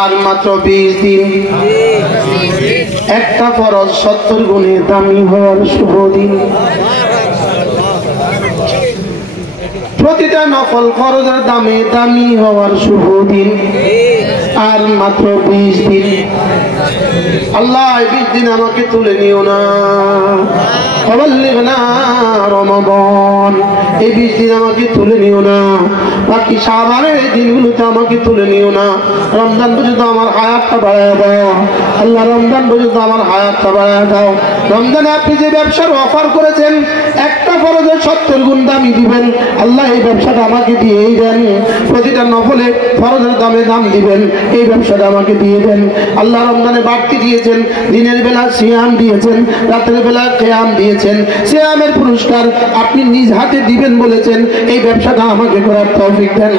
আর মাত্র 20 দিন। একটা ফরজ 70 গুণে দামি হওয়ার শুভ দিন। প্রতিটা নফল ফরজের দামে দামি হওয়ার শুভ দিন। আর মাত্র 20 দিন। আল্লাহ এই 20 দিন আমাকে তুলে নিও না, না রমাদান, এই 20 দিন আমাকে তুলে নিও না, বাকি শাবানের এই দিনগুলোতে আমাকে তুলে নিও না। রমজান পর্যন্ত আমার হায়াতটা বাড়ায় দাও আল্লাহ, রমজান পর্যন্ত আমার হায়াতটা বাড়ায় দাও। রমজানে আপনি যে ব্যবসার অফার করেছেন, একটা ফরজের 70 গুণ দামি দিবেন আল্লাহ, এই ব্যবসাটা আমাকে দিয়েই দেন। প্রতিটা নফলে ফরজের দামে দাম দিবেন, এই ব্যবসাটা আমাকে দিয়ে দেন আল্লাহ। রমজানে বাড়তি দিয়েছেন, দিনের বেলা সিয়াম দিয়েছেন, রাতের বেলা কিয়াম দিয়েছেন, সিয়ামের পুরস্কার আপনি নিজ হাতে দিবেন বলেছেন, এই ব্যবসাটা আমাকে করার তৌফিক দেন।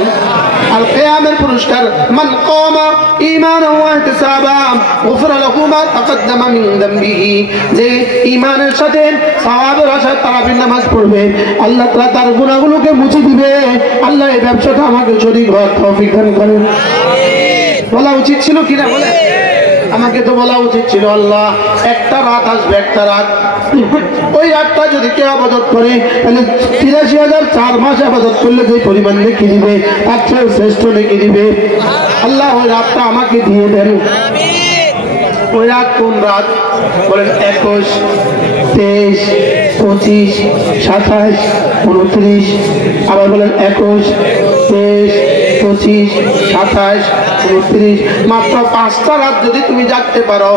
আর কিয়ামের পুরস্কার মান কামা ঈমানান ওয়া ইহতিসাবান গুফিরা লাহু মা তাকদ্দামা মিন যামবিহি, যে ঈমানের সাথে সওয়াবের আশায় তারাবির নামাজ পড়বে আল্লাহ তাআলা তার গুনাহগুলোকে মুছে দিবে। আল্লাহ এই ব্যবসাটা আমাকে শরীক হওয়ার তৌফিক দান করেন। বলা উচিত ছিল কিনা বলে? আমাকে তো বলা উচিত ছিল আল্লাহ একটা রাত আসবে, একটা রাত, ওই রাতটা যদি কেউ আবাদত করে তাহলে ৮৩,০০০ 4 মাস আবাদত করলে যে পরিমাণ নেকি দিবে তার চেয়ে শ্রেষ্ঠ নেকি দিবে আল্লাহ। ওই রাতটা আমাকে দিয়ে দেন। ওই রাত কোন রাত বলেন? 21, 23, 25, 27, 29, আবার বলেন 21, 23, 25, 27, 29, মাত্র 5টা রাত যদি তুমি জাগতে পারো,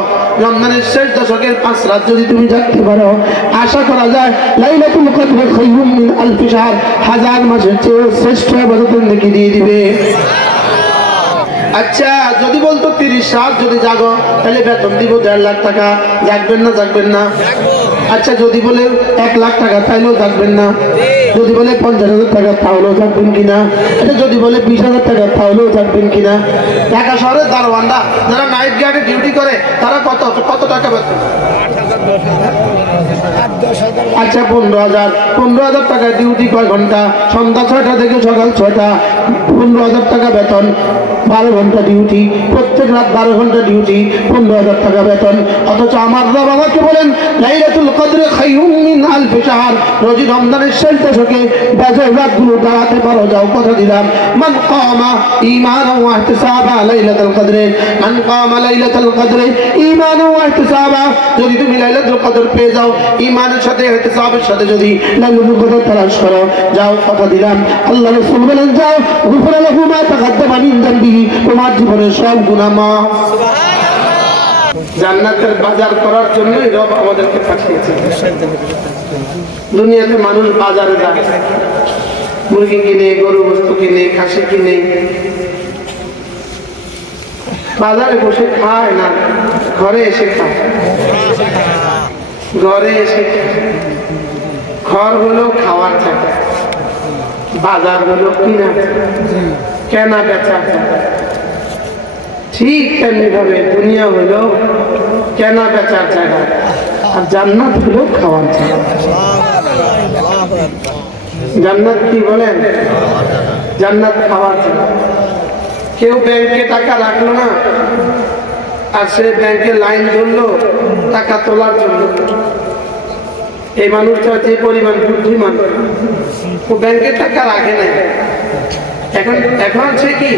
রমজানের শেষ দশকের 5 রাত যদি তুমি জাগতে পারো, আশা করা যায় লাইলাতুল কদর খায়রুম মিন আলফি শাহর, 1000 মাসের চেয়ে শ্রেষ্ঠ ইবাদতের নেকি দিয়ে দিবে। আচ্ছা যদি বলতো 30 রাত যদি জাগো তাহলে বেতন দিব 1.5 লাখ টাকা, জাগবেন না? জাগবেন না? আচ্ছা যদি বলে 1 লাখ টাকা তাইলেও জাগবেন না? যদি বলে 50,000 টাকা তাহলেও জাগবেন কিনা? আচ্ছা যদি বলে 20,000 টাকা তাহলেও জাগবেন কিনা? ঢাকা শহরের দারোয়ানরা যারা নাইট গার্ডে ডিউটি করে তারা কত টাকা বেতন? আচ্ছা 15,000 টাকা ডিউটি, কয় ঘন্টা? সন্ধ্যা 6টা থেকে সকাল 6টা, 15,000 টাকা বেতন, 12 ঘন্টা ডিউটি, প্রত্যেক রাত 12 ঘন্টা ডিউটি, 15,000 টাকা বেতন। অথচ আমার রব আমাকে বলেন লাইলাতুল কদর খায়রুম মিন আলফি শাহর, রোজ রমজানের শেষ দশকে বেজর রাতগুলো দাঁড়াতে পারো, যাও কথা দিলাম। মান কামা ঈমানান ওয়া ইহতিসাবা লাইলাতুল কদর, মান কামা লাইলাতুল কদর ঈমানান ওয়া ইহতিসাবা, যদি তুমি লাইলাতুল কদর পেয়ে যাও, ঈমানের সাথে ইহতিসাবের সাথে যদি লাইলাতুল কদর তালাশ করো, যাও কথা দিলাম আল্লাহ রাসূল বলেন যাও গুফরা লাহু মা তাকদ্দামা মিন যামবিহি, তোমার জীবনের সব গুনাহ মাফ। জান্নাতের বাজার করার জন্যই রব আমাদেরকে পাঠিয়েছে। দুনিয়াতে মানুষ বাজারে যায়, মুরগি কিনে, গরু বস্তু কিনে, খাসি কিনে, বাজারে বসে খায় না, ঘরে এসে খায়। ঘরে এসে ঘর হলো খাওয়ার জায়গা, বাজার হলো কেনা বেচা। ঠিক তেমনি ভাবে দুনিয়া হলো কেনা বেচার জায়গা, আর জান্নাত হলো খাওয়ার জায়গা। জান্নাত কি বলেন? জান্নাত খাওয়ার জায়গা। কেউ ব্যাংকে টাকা রাখলো না, আর সে ব্যাংকে লাইন ধরলো টাকা তোলার জন্য। এই মানুষটা যে পরিমাণ বুদ্ধিমান, ও ব্যাংকে টাকা রাখে না। এখন সে কি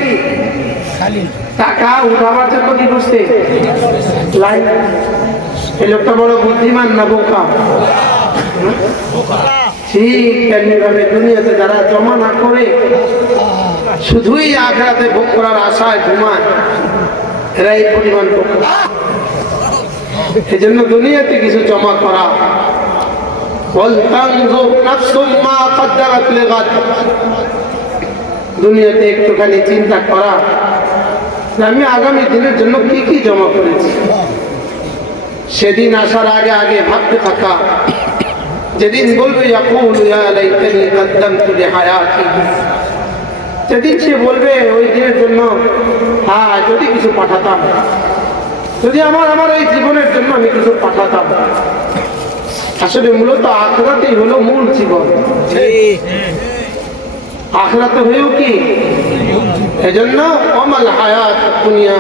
টাকা উঠাবার জন্য কি করছে? লাইন। এই লোকটা বড় বুদ্ধিমান না বোকা? ঠিক তেমনি ভাবে দুনিয়াতে যারা জমা না করে, শুধুই আখিরাতে ভোগ করার আশায় ঘুমায়, এরা এই পরিমাণ বোকা। এই জন্য দুনিয়াতে কিছু জমা করা। দুনিয়াতে একটুখানি চিন্তা করা আমি আগামী দিনের জন্য কি কি জমা করেছি, সেদিন আসার আগে আগে ভাবতে থাকা। যেদিন বলবে সেদিন সে বলবে ওই দিনের জন্য যদি কিছু পাঠাতাম, যদি আমার এই জীবনের জন্য আমি কিছু পাঠাতাম। আসলে মূলত আখিরাতেই হলো মূল জীবন। আখিরাতে হয়েও কি এজন্য ওমাল হায়াত দুনিয়া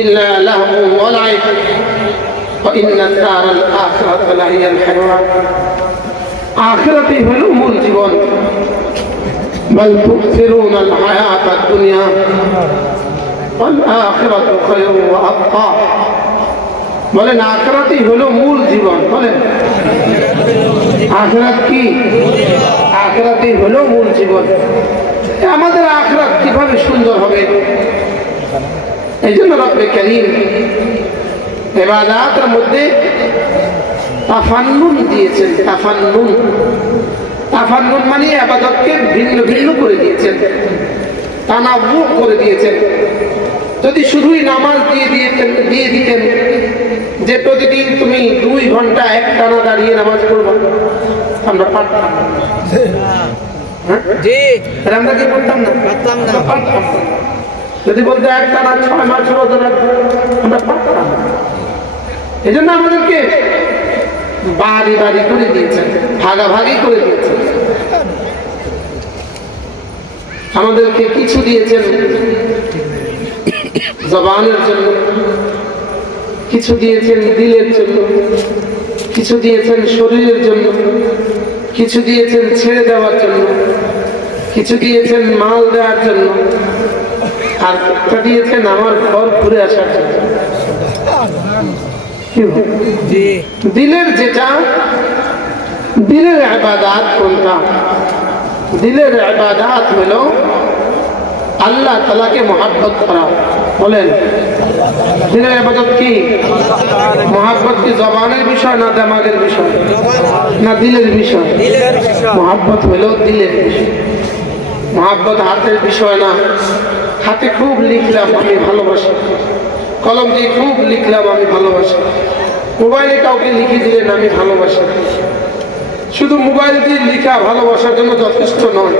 ইল্লা লাহু ওয়া লাইব ওয়া ইন্নাদ দারাল আখিরাতা লাহিয়াল হায়াওয়ান। আখিরাতই হলো মূল জীবন। বাল তুসিরুনাল হায়াতাদ দুনিয়া ওয়াল আখিরাতু খায়রুন ওয়া আবকা। বলেন আখিরাতই হলো মূল জীবন। বলেন আখিরাত কি? আখিরাতই হলো মূল জীবন। আমাদের আখিরাত কিভাবে সুন্দর হবে? এই জন্য রব্বে কারীম ইবাদতের মধ্যে তাফান্নুন দিয়েছেন। তাফান্নুন মানে ইবাদতকে ভিন্ন ভিন্ন করে দিয়েছেন, তানাব্বু করে দিয়েছেন। যদি শুধুই নামাজ দিয়ে দিতেন যে প্রতিদিন তুমি 2 ঘন্টা একটানা দাঁড়িয়ে নামাজ পড়বা, আমরা পারতাম না। আমরা কি করতাম না? যদি বলতে একটানা 6 মাস রোজা রাখবো, আমরা পারতাম না। এই জন্য আমাদেরকে বাড়ি বাড়ি করে দিয়েছেন, ভাগাভাগি করে দিয়েছেন। আমাদেরকে কিছু দিয়েছেন জবানের জন্য, কিছু দিয়েছেন দিলের জন্য, কিছু দিয়েছেন শরীরের জন্য, কিছু দিয়েছেন ছেড়ে দেওয়ার জন্য, কিছু দিয়েছেন মাল দেওয়ার জন্য, আর একটা দিয়েছেন আমার ঘর ঘুরে আসার জন্য। দিলের যেটা, দিলের ইবাদত কোনটা? দিলের ইবাদত হলো আল্লাহ তাআলাকে মহব্বত করা। বলেন দিলের ইবাদত কি? মহব্বত কি জবানের বিষয় না দিমাগের বিষয় না দিলের বিষয়? মহব্বত হলো দিলের বিষয়। মহব্বত হাতের বিষয় না। হাতে খুব লিখলাম আমি ভালোবাসি, কলম দিয়ে খুব লিখলাম আমি ভালোবাসি, মোবাইলে কাউকে লিখে দিলেন আমি ভালোবাসি। শুধু মোবাইল দিয়ে লিখা ভালোবাসার জন্য যথেষ্ট নয়।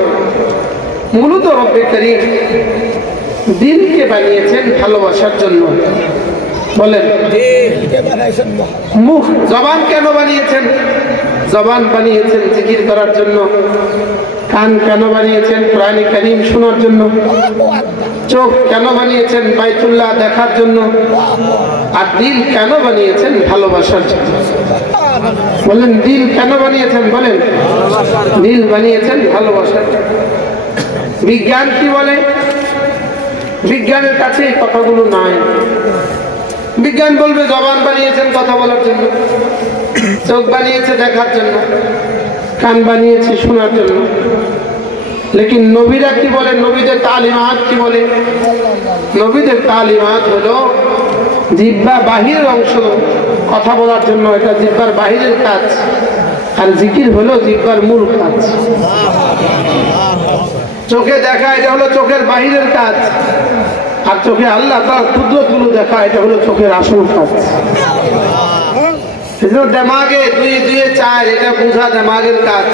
মূলত রব্বে কারীম দিলকে বানিয়েছেন ভালোবাসার জন্য। বলেন মুখ, জবান কেন বানিয়েছেন? জবান বানিয়েছেন জিকির করার জন্য। কান কেন বানিয়েছেন? কোরআনে কারীম শোনার জন্য। চোখ কেন বানিয়েছেন? বাইতুল্লাহ দেখার জন্য। আর দিল কেন বানিয়েছেন? ভালোবাসার জন্য। বলেন দিল কেন বানিয়েছেন? বলেন দিল বানিয়েছেন ভালোবাসার জন্য। বিজ্ঞান কি বলে? বিজ্ঞানের কাছে এই কথাগুলো নাই। বিজ্ঞান বলবে জবান বানিয়েছেন কথা বলার জন্য, চোখ বানিয়েছে দেখার জন্য, কান বানিয়েছে শোনার জন্য। লেকিন নবীরা কি বলেন? নবীদের তালিমাত কি বলে? নবীদের তালিমাত হলো জিহ্বা বাহিরের অংশ কথা বলার জন্য, এটা জিহ্বার বাহিরের কাজ। আর জিকির হলো জিহ্বার মূল কাজ। চোখে দেখা এটা হলো চোখের বাহিরের কাজ, আর চোখে আল্লাহ তার কুদরতগুলো দেখা এটা হলো চোখের আসল কাজ। দিমাগে 2 2 4 এটা বোঝা দিমাগের কাজ।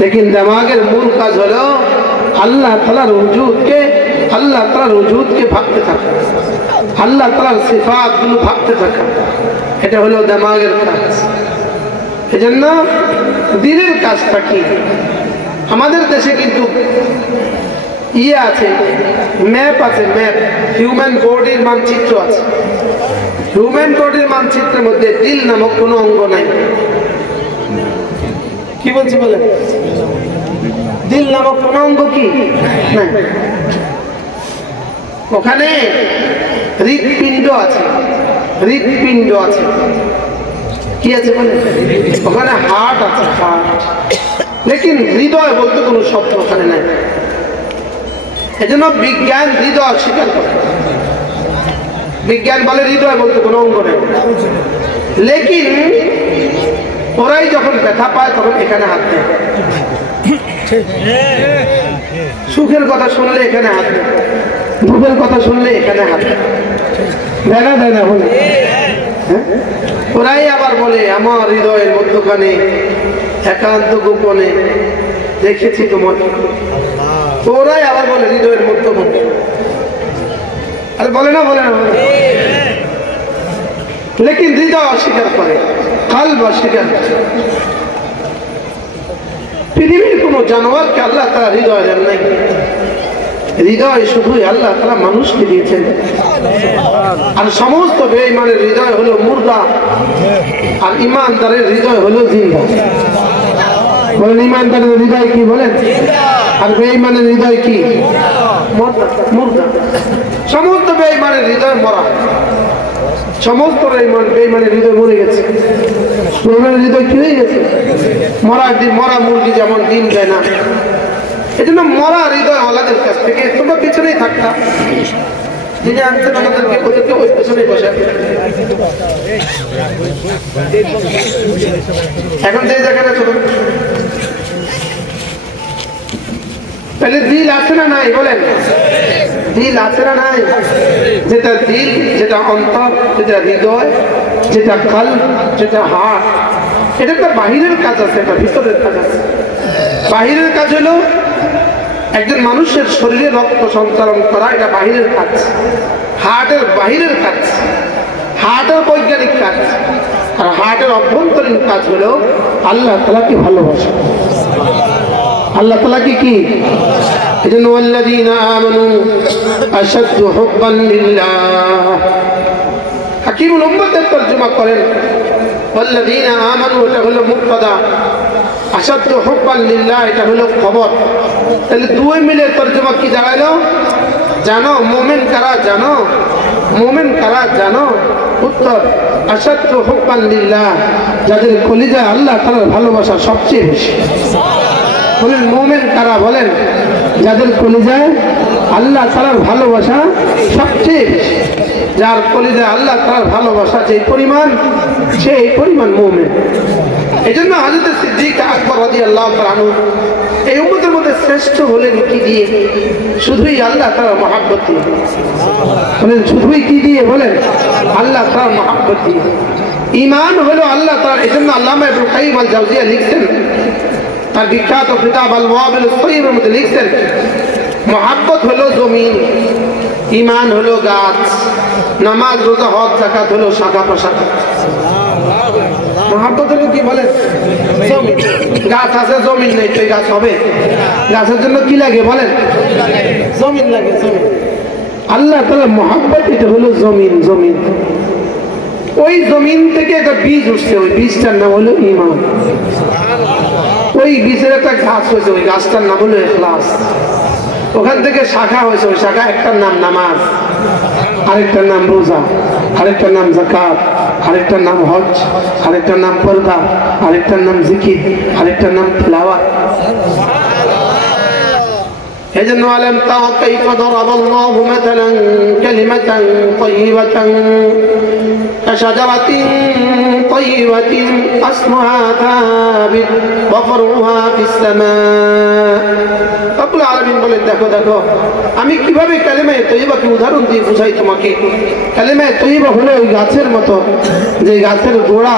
লেকিন দিমাগের মূল কাজ হলো আল্লাহ তাআলার ওজুদকে ভাবতে থাকা, আল্লাহ তাআলার সিফাতগুলো ভাবতে থাকা, এটা হলো দিমাগের কাজ। এজন্য দিলের কাজটা কি? আমাদের দেশে কিন্তু আছে, ম্যাপ আছে, ম্যাপ হিউম্যান বডির মানচিত্র আছে। হিউম্যান বডির মানচিত্রের মধ্যে দিল নামক কোনো অঙ্গ নাই। কি বলছি বলেন? দিল নামক কোনো অঙ্গ কি নাই। ওখানে হৃৎপিণ্ড আছে, হৃৎপিণ্ড আছে। কি আছে বলে? ওখানে হার্ট আছে, হার্ট। লেকিন হৃদয় বলতে কোনো শব্দ ওখানে নাই। এজন্য বিজ্ঞান হৃদয় অস্বীকার করে। বিজ্ঞান বলে হৃদয় বলতে কোনো অঙ্গ নেই। লেকিন ওরাই যখন ব্যথা পায় তখন এখানে হাত দেয়। সুখের কথা শুনলে এখানে হাত দেয়, দুঃখের কথা শুনলে এখানে হাত দেয়। দেয় না বলে? ওরাই আবার বলে আমার হৃদয়ের মধ্যখানে একান্ত গোপনে দেখেছি তোমাকে। ওরাই আবার বলে হৃদয়ের মধ্যখানে। আরে বলে না, বলে না, লেকিন হৃদয় অস্বীকার করে, কাল্ব অস্বীকার করে। পৃথিবীর কোন জানোয়ারকে আল্লাহ তাআলা হৃদয় দেন নাই। হৃদয় শুধুই আল্লাহ তাআলা মানুষকে দিয়েছেন, আর সমস্ত বেঈমানের হৃদয় হলো মুর্দা, আর ইমানদারের হৃদয় হলো জিন্দা। বলেন ইমানদারের হৃদয় কি বলেন, আর বেঈমানের হৃদয় কি? মুর্দা। সমস্ত বেঈমানের হৃদয় মরা, সমস্ত বেঈমানের হৃদয় মরে গেছে। বেঈমানের হৃদয় কি হয়ে গেছে? মরা মুরগি যেমন ডিম দেয় না, এই জন্য মরা হৃদয় ওলাদের কাছ থেকে তোমরা পিছনেই থাকতা, যিনি আনছেন আমাদেরকে ওদেরকে ওই পেছনে বসে। এখন যে জায়গাটা চলো, তাহলে দিল আছে না নাই বলেন? দিল আছে না নাই? যেটা দিল, যেটা অন্তর, যেটা হৃদয়, যেটা কলব, যেটা হার্ট, এটা তো বাহিরের কাজ আছে, এটা ভিতরের কাজ আছে। বাহিরের কাজ হলো একজন মানুষের শরীরে রক্ত সঞ্চালন করা, এটা বাহিরের কাজ। হার্টের বাহিরের কাজ, হার্টের বৈজ্ঞানিক কাজ। আর হার্টের অভ্যন্তরীণ কাজ হলো আল্লাহ তাআলাকে ভালোবাসা। আল্লাহ তাআলা কি? এজন্য ওয়াল্লাযীনা আমানু আশাদ্দু হুব্বান লিল্লাহ। হাকিমুল উম্মাতের তরজমা করেন ওয়াল্লাযীনা আমানু, এটা হলো মুবতাদা, আশাদ্দু হুব্বান লিল্লাহ এটা হলো খবর। তাহলে দুই মিলে তরজমা কি দাঁড়ালো? জানো মুমিন কারা? জানো মুমিন কারা? জানো? উত্তর আশাদ্দু হুব্বান লিল্লাহ, যাদের কলিজায় আল্লাহ তাআলার ভালোবাসা সবচেয়ে বেশি। বলেন মুমিন কারা? বলেন যাদের কলিজায় আল্লাহ তাআলার ভালোবাসা সবচেয়ে বেশি। যার কলিজায় আল্লাহ তাআলার ভালোবাসা যে পরিমাণ, সেই পরিমাণ মুমিন। এই জন্য হযরত সিদ্দিক আকবর রাদিয়াল্লাহু তাআলা আনহু এই উম্মতের মধ্যে শ্রেষ্ঠ হলেন কি দিয়ে? শুধুই আল্লাহ তাআলার মহব্বত দিয়ে। বলেন শুধুই কি দিয়ে? বলেন আল্লাহ তাআলার মহব্বত দিয়ে। ঈমান হলো আল্লাহ তাআলা। এই জন্য আল্লামা ইবনুল কাইয়িম আল জাওজিয়া লিখছেন তার বিখ্যাত কিতাব আল ওয়াবিল আস-সাইয়্যিবের মধ্যে লিখছেন, মহব্বত হলো জমিন, ঈমান হলো গাছ, নামাজ রোজা হজ যাকাত হলো শাখা প্রশাখা। মহব্বত হলো কি বলেন? জমিন। গাছ আছে, জমিন নেই, তো গাছ হবে? গাছের জন্য কি লাগে বলেন? জমিন লাগে, জমিন। আল্লাহ তাআলা মহব্বত এটা হলো জমিন। জমিন, ওই জমিন থেকে একটা বীজ উঠছে, ওই বীজটার নাম হলো ঈমান। ওই বীজের একটা গাছ হয়েছে, ওই গাছটার নাম হলো ইখলাস। ওখান থেকে শাখা হয়েছে, ওই শাখা একটার নাম নামাজ, আরেকটার নাম রোজা, আরেকটার নাম যাকাত, আরেকটার নাম হজ, আরেকটার নাম পর্দা, আরেকটার নাম জিকির, আরেকটার নাম তিলাওয়াত। এজন্য আলম তাও কাইফা দারাবাল্লাহু মাতালান কালিমাতান তাইয়িবাতান কাশাজারাতিন তাইয়িবাতিন আসলুহা তাবিত ওয়া ফারউহা ফিস সামা। রব্বুল আলামিন বলেন, দেখো দেখো আমি কিভাবে কালিমায়ে তাইয়িবাকে উদাহরণ দিয়ে বুঝাই তোমাকে। কালিমায়ে তাইয়িবা হলো ওই গাছের মতো, যে গাছের গোড়া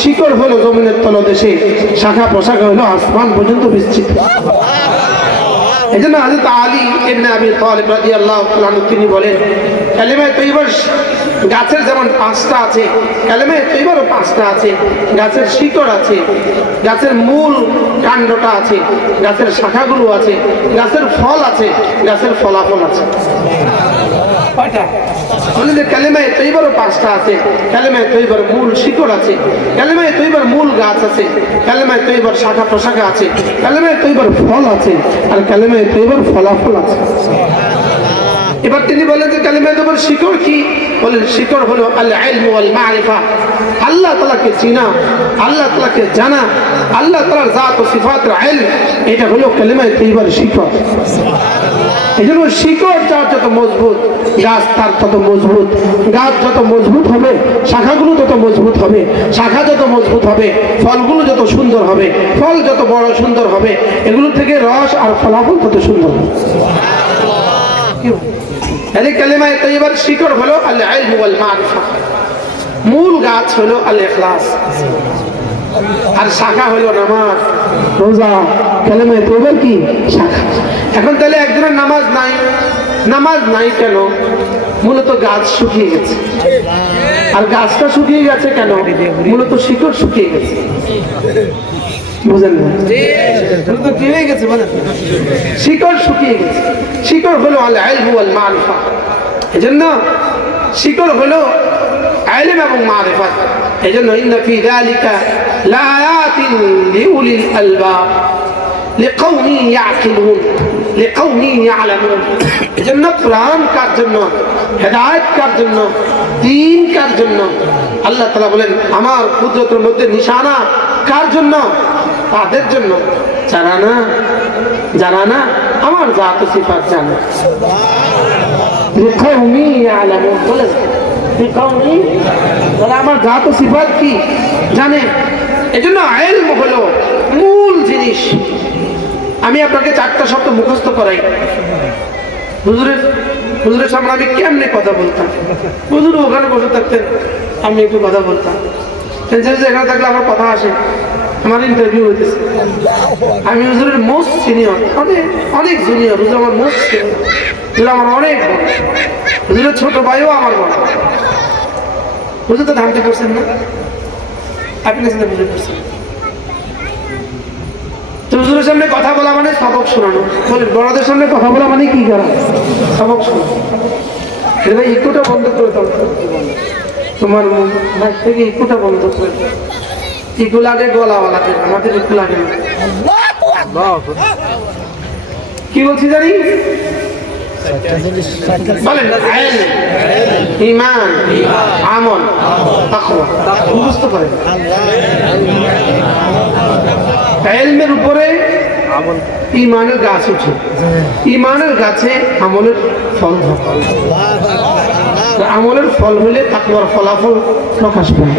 শিকড় হলো জমিনের তলদেশে, শাখা প্রশাখা হলো আসমান পর্যন্ত বিস্তৃত। এই জন্য হযরত আলী ইবনে আবি তালিব রাদিয়াল্লাহু তাআলা আনহু তিনি বলেন, কালিমায়ে তাইয়্যিবার গাছের যেমন 5টা আছে, কালিমায়ে তাইয়্যিবারও 5টা আছে। গাছের শিকড় আছে, গাছের মূল কাণ্ডটা আছে, গাছের শাখাগুলো আছে, গাছের ফল আছে, গাছের ফলাফল আছে। কয়টা? বলেন যে কালিমায়ে তাইয়্যিবারও 5টা আছে। কালিমায়ে তাইয়্যিবার মূল শিকড় আছে, কালিমায়ে তাইয়্যিবার মূল গাছ আছে, কালিমায়ে তাইয়্যিবার শাখা প্রশাখা আছে, কালিমায়ে তাইয়্যিবার ফল আছে, আর কালিমায়ে তাইয়্যিবার ফলাফল আছে। এবার তিনি বলেন যে কালিমায়ে তাইয়্যিবার শিকড় কি? বলেন শিকড় হলো আল ইলম ওয়াল মারিফা, আল্লাহ তাআলাকে চিনা, আল্লাহ তাআলাকে জানা, আল্লাহ তাআলার জাত ও সিফাতের ইলম, এটা হলো কালিমায়ে তাইয়্যিবার শিকড়। এজন্য শিকড় যার যত মজবুত, গাছ তার তত মজবুত। গাছ যত মজবুত হবে, শাখাগুলো তত মজবুত হবে, শাখা যত মজবুত হবে, ফলগুলো যত সুন্দর হবে, ফল যত বড় সুন্দর হবে, এগুলো থেকে রস আর ফলাফল তত সুন্দর হবে। এই কালিমায়ে তাইয়্যিবার শিকড় হলো আল ইলম ওয়াল মারিফা, মূল গাছ হলো আল ইখলাস, আর শাখা হলো নামাজ রোজা। কালিমায়ে তাইয়্যিবার কি? শাখা। এখন তাহলে একজনের নামাজ নাই, নামাজ নাই কেন? মূলত গাছ শুকিয়ে গেছে। আর গাছটা শুকিয়ে গেছে কেন? মূলত শিকড় শুকিয়ে গেছে। বুঝেন না? মূলত কি হয়ে গেছে বলেন? শিকড় শুকিয়ে গেছে। শিকড় হলো আল ইলম ওয়াল মারিফা। এজন্য শিকড় হলো ইলম এবং মারিফাত। এজন্য ইন্না ফি যালিকা লাআয়াতিন লিউলিল আলবাব লিকাওমিন ইয়াকিলুন লিকাওমিন ইয়ালামুন। এজন্য কোরআন কার জন্য, হেদায়েত কার জন্য, দ্বীন কার জন্য? আল্লাহ তাআলা বলেন আমার কুদরতের মধ্যে নিশানা কার জন্য? তাদের জন্য যারা না আমার জাত ও সিফাত জানে। লিকাওমিন ইয়ালামুন বলেন, লিকাওমিন যারা আমার জাত ও সিফাত কি জানে। এজন্য ইলম হলো মূল জিনিস। আমি আপনাকে 4টা শব্দ মুখস্থ করাই। হুজুরের সামনে আমি কেমনে কথা বলতাম? হুজুর ওখানে বসে থাকতেন, আমি একটু কথা বলতাম। এখানে থাকলে আমার কথা আসে, আমার ইন্টারভিউ হইতেছে। আমি হুজুরের মোস্ট সিনিয়র, অনেক জুনিয়র। হুজুর আমার মোস্ট সিনিয়র, হুজুর আমার অনেক বড়। হুজুরের ছোট ভাইও আমার বড়। হুজুর তো ধানতে করছেন না, আপনি বুঝে করছেন। হুজুরের সামনে কথা বলা মানে সবক শোনানো। বলেন, বড়দের সামনে কথা বলা মানে কি করা? সবক শোনানো। ভাই ইকুটা বন্ধ করে দাও, তোমার মাইক থেকে ইকুটা বন্ধ করে দাও। ইকু লাগে গলাওয়ালাদের, আমাদের ইকু লাগে না। কি বলছি জানি? বলেন, ঈমান, আমল, তাকওয়া। মুখস্থ করেন। ইলমের উপরে ঈমানের গাছ উঠে, ঈমানের গাছে আমলের ফল ধরে। আমলের ফল হলে তাকওয়ার ফলাফল প্রকাশ পায়।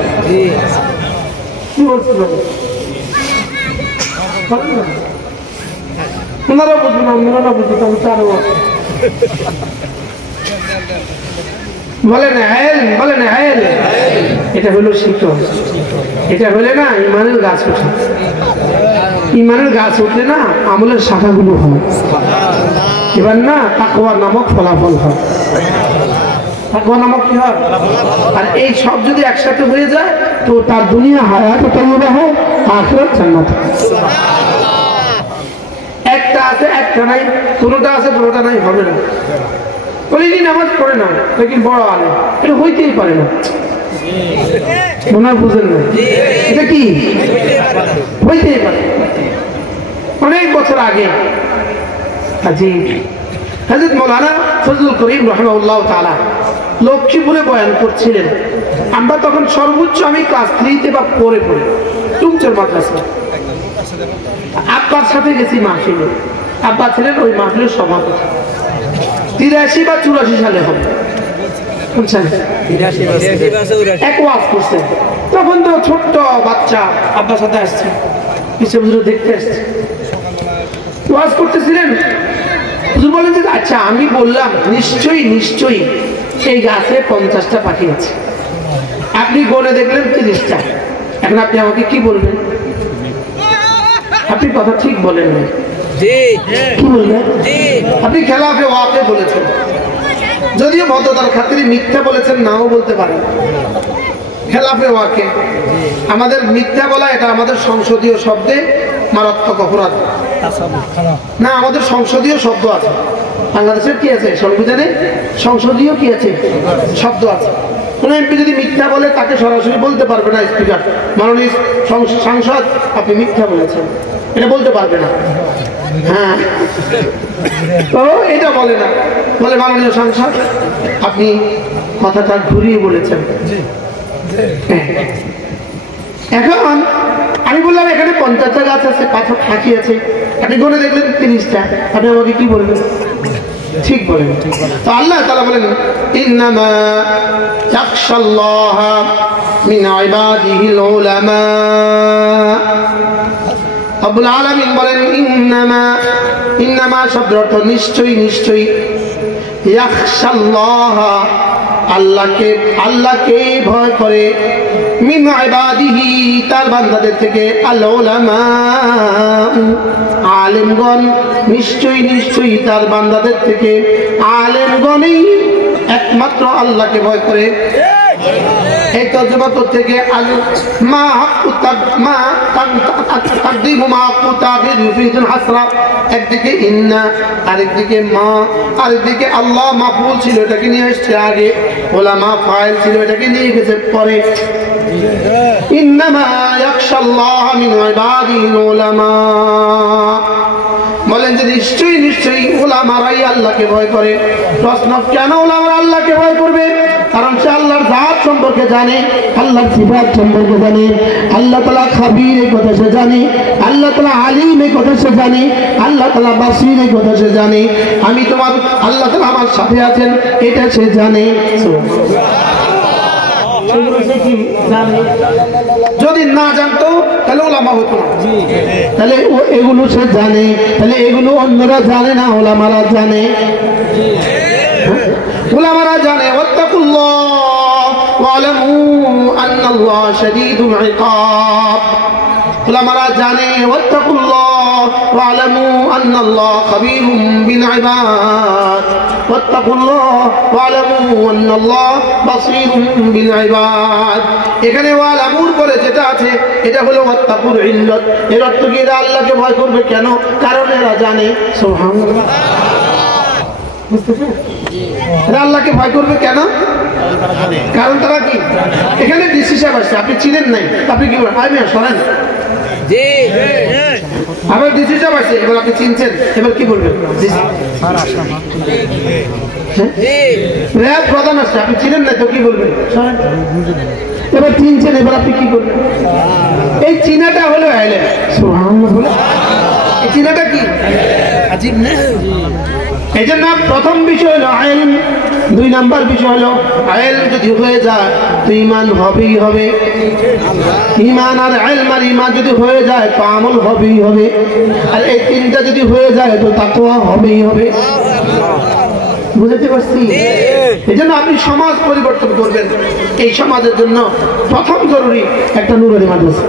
কি বলছি ওনারা বুঝবেন, আপনারা বুঝবেন, আমি চারো বলেন বলেন। এটা হলো শিকড়। এটা হলে না ঈমানের গাছ ওঠে। ঈমানের গাছ উঠলে না আমলের শাখাগুলো হয়। এবার না তাকওয়া নামক ফলাফল হয়। তাকওয়া নামক কি হয়? আর এই সব যদি একসাথে হয়ে যায় তো তার দুনিয়া হায়াত তাইয়্যিবা হয়, আখিরাত জান্নাত। একটা আছে একটা নাই, কোনোটা আছে কোনোটা নাই, হবে না। বলিনি নামাজ পড়ে না লেকিন বড় আলেম, এটা হইতেই পারে না। মনে বুঝেন না? এটা কি হইতেই পারে? অনেক বছর আগে হাজী হযরত মাওলানা ফজলুল করিম রাহিমাহুল্লাহ তাআলা লক্ষ্মীপুরে বয়ান করছিলেন। আমরা তখন সর্বোচ্চ আমি ক্লাস 3-তে বা 4-এ পড়ি, টুমচর মাদ্রাসা। আব্বার সাথে গেছি মাহফিলে। আব্বা ছিলেন ওই মাহফিলের সভাপতি। 83 বা 84 সালে হবে, এক ওয়াজ করছে। তখন তো ছোট্ট বাচ্চা আব্বার সাথে আসছে, পিছনে দেখতে আসছে, ওয়াজ করতেছিলেন। হুজুর বলেন যে আচ্ছা আমি বললাম নিশ্চয়ই এই গাছে 50টা পাখি আছে, আপনি গনে দেখলেন 30টা। এখন আপনি আমাকে কি বলবেন? আপনি কথা ঠিক বলেন না, কি বলবেন? আপনি খেলাফে ওয়াকে বলেছেন, যদিও ভদ্রতার খাতিরে মিথ্যা বলেছেন, নাও বলতে পারেন। খেলাফে ওয়াকে আমাদের মিথ্যা বলা, এটা আমাদের সংসদীয় শব্দে মারাত্মক অপরাধ না। আমাদের সংসদীয় শব্দ আছে, বাংলাদেশের কি আছে সংবিধানে সংসদীয় কি আছে শব্দ আছে। কোন এমপি যদি মিথ্যা বলে তাকে সরাসরি বলতে পারবে না স্পিকার, মাননীয় সাংসদ আপনি মিথ্যা বলেছেন, এটা বলতে পারবে না। হ্যাঁ, তো এটা বলে না, বলে মাননীয় সাংসদ আপনি কথাটা ঘুরিয়ে বলেছেন। এখন আমি বললাম এখানে 50টা গাছ আছে, পাখি আছে, আপনি গনে দেখলেন 30টা, আপনি আমাকে কি বলবেন? ঠিক বলেন। তো আল্লাহ তাআলা বলেন ইন্নামা ইয়াখশাল্লাহা মিন ইবাদিহিল উলামা। রব্বুল আলামিন বলেন ইন্নামা শব্দের অর্থ নিশ্চয়ই। ইয়াখশাল্লাহা আল্লাহকে ভয় করে, মিন ইবাদিহি তার বান্দাদের থেকে, আল উলামা আলেমগণ, নিশ্চয়ই তার বান্দাদের থেকে আলেমগণই এক একমাত্র আল্লাহকে ভয় করে। এই তর্জমা থেকে মা হাক্কু মা তাকদিমু মা হাক্কু তাখির ইউফিদুল হাসরা, একদিকে ইন্না, আরেকদিকে মা, আরেকদিকে আল্লাহ মাফউল ছিল এটাকে নিয়ে আসছে আগে, উলামা ফাইল ছিল এটাকে নিয়ে গেছে পরে। ইন্নামা ইয়াখশাল্লাহ মিন ইবাদিহিল উলামা, বলেন যে নিশ্চয়ই নিশ্চয়ই উলামারাই আল্লাহকে ভয় করে। প্রশ্ন, কেন উলামারা আল্লাহকে ভয় করবে? কারণ সে আল্লাহর জাত সম্পর্কে জানে, আল্লাহর সিফাত সম্পর্কে জানে, আল্লাহ তাআলা খাবীর এই কথা সে জানে, আল্লাহ তাআলা আলিম এই কথা সে জানে, আল্লাহ তাআলা বাসীর এই কথা সে জানে, আমি তোমার আল্লাহ তাআলা আমার সাথে আছেন এটা সে জানে। যদি না জানতো তাহলে ওলামা হতো না, তাহলে এগুলো সে জানে, তাহলে এগুলো অন্যরা জানে না, ওলামারা জানে। ওলামারা জানে ওয়াত্তাকুল্লাহ ওয়ালামু আন্নাল্লাহ শাদীদুল ইকাব, ওলামারা জানে ওয়াত্তাকুল্লাহ ওয়ালামু আন্নাল্লাহ খাবীরুম বিল ইবাদ, ওয়াত্তাকুল্লাহ ওয়ালামু আন্নাল্লাহ বাসীরুম বিল ইবাদ। এখানে ওয়ালামুর পরে যেটা আছে এটা হলো ওয়াত্তাকুর ইল্লাত। এর অর্থ কি এরা আল্লাহকে ভয় করবে কেন? কারণ এরা জানে। সুবহানাল্লাহ, বুঝতেছেন? এরা আল্লাহকে ভয় করবে কেন? কারণ তারা কি এখানে ডিসি সাহেব আসছে, আপনি চিনেন নাই, আপনি কি বলেন আমি শোনেন আবার ডিসি সাহেব আসছে, এবার আপনি চিনছেন, এবার কি বলবেন? র্যাব প্রধান আসছে, আপনি চিনেন নাই তো কি বলবেন? এবার চিনছেন, এবার আপনি কি করবেন? এই চিনাটা হলো আইলেম। সুবহানাল্লাহ, এই চিনাটা কি আজীব না? এই জন্য প্রথম বিষয় হলো ইলম, দুই নাম্বার বিষয় হলো ইলম যদি হয়ে যায় তো ঈমান হবেই হবে। ঈমান আর ইলম আর ঈমান যদি হয়ে যায় তো আমল হবেই হবে, আর এই তিনটা যদি হয়ে যায় তো তাকওয়া হবেই হবে। বুঝতে পারছি? এই জন্য আপনি সমাজ পরিবর্তন করবেন, এই সমাজের জন্য প্রথম জরুরি একটা নূরানি মাদ্রাসা।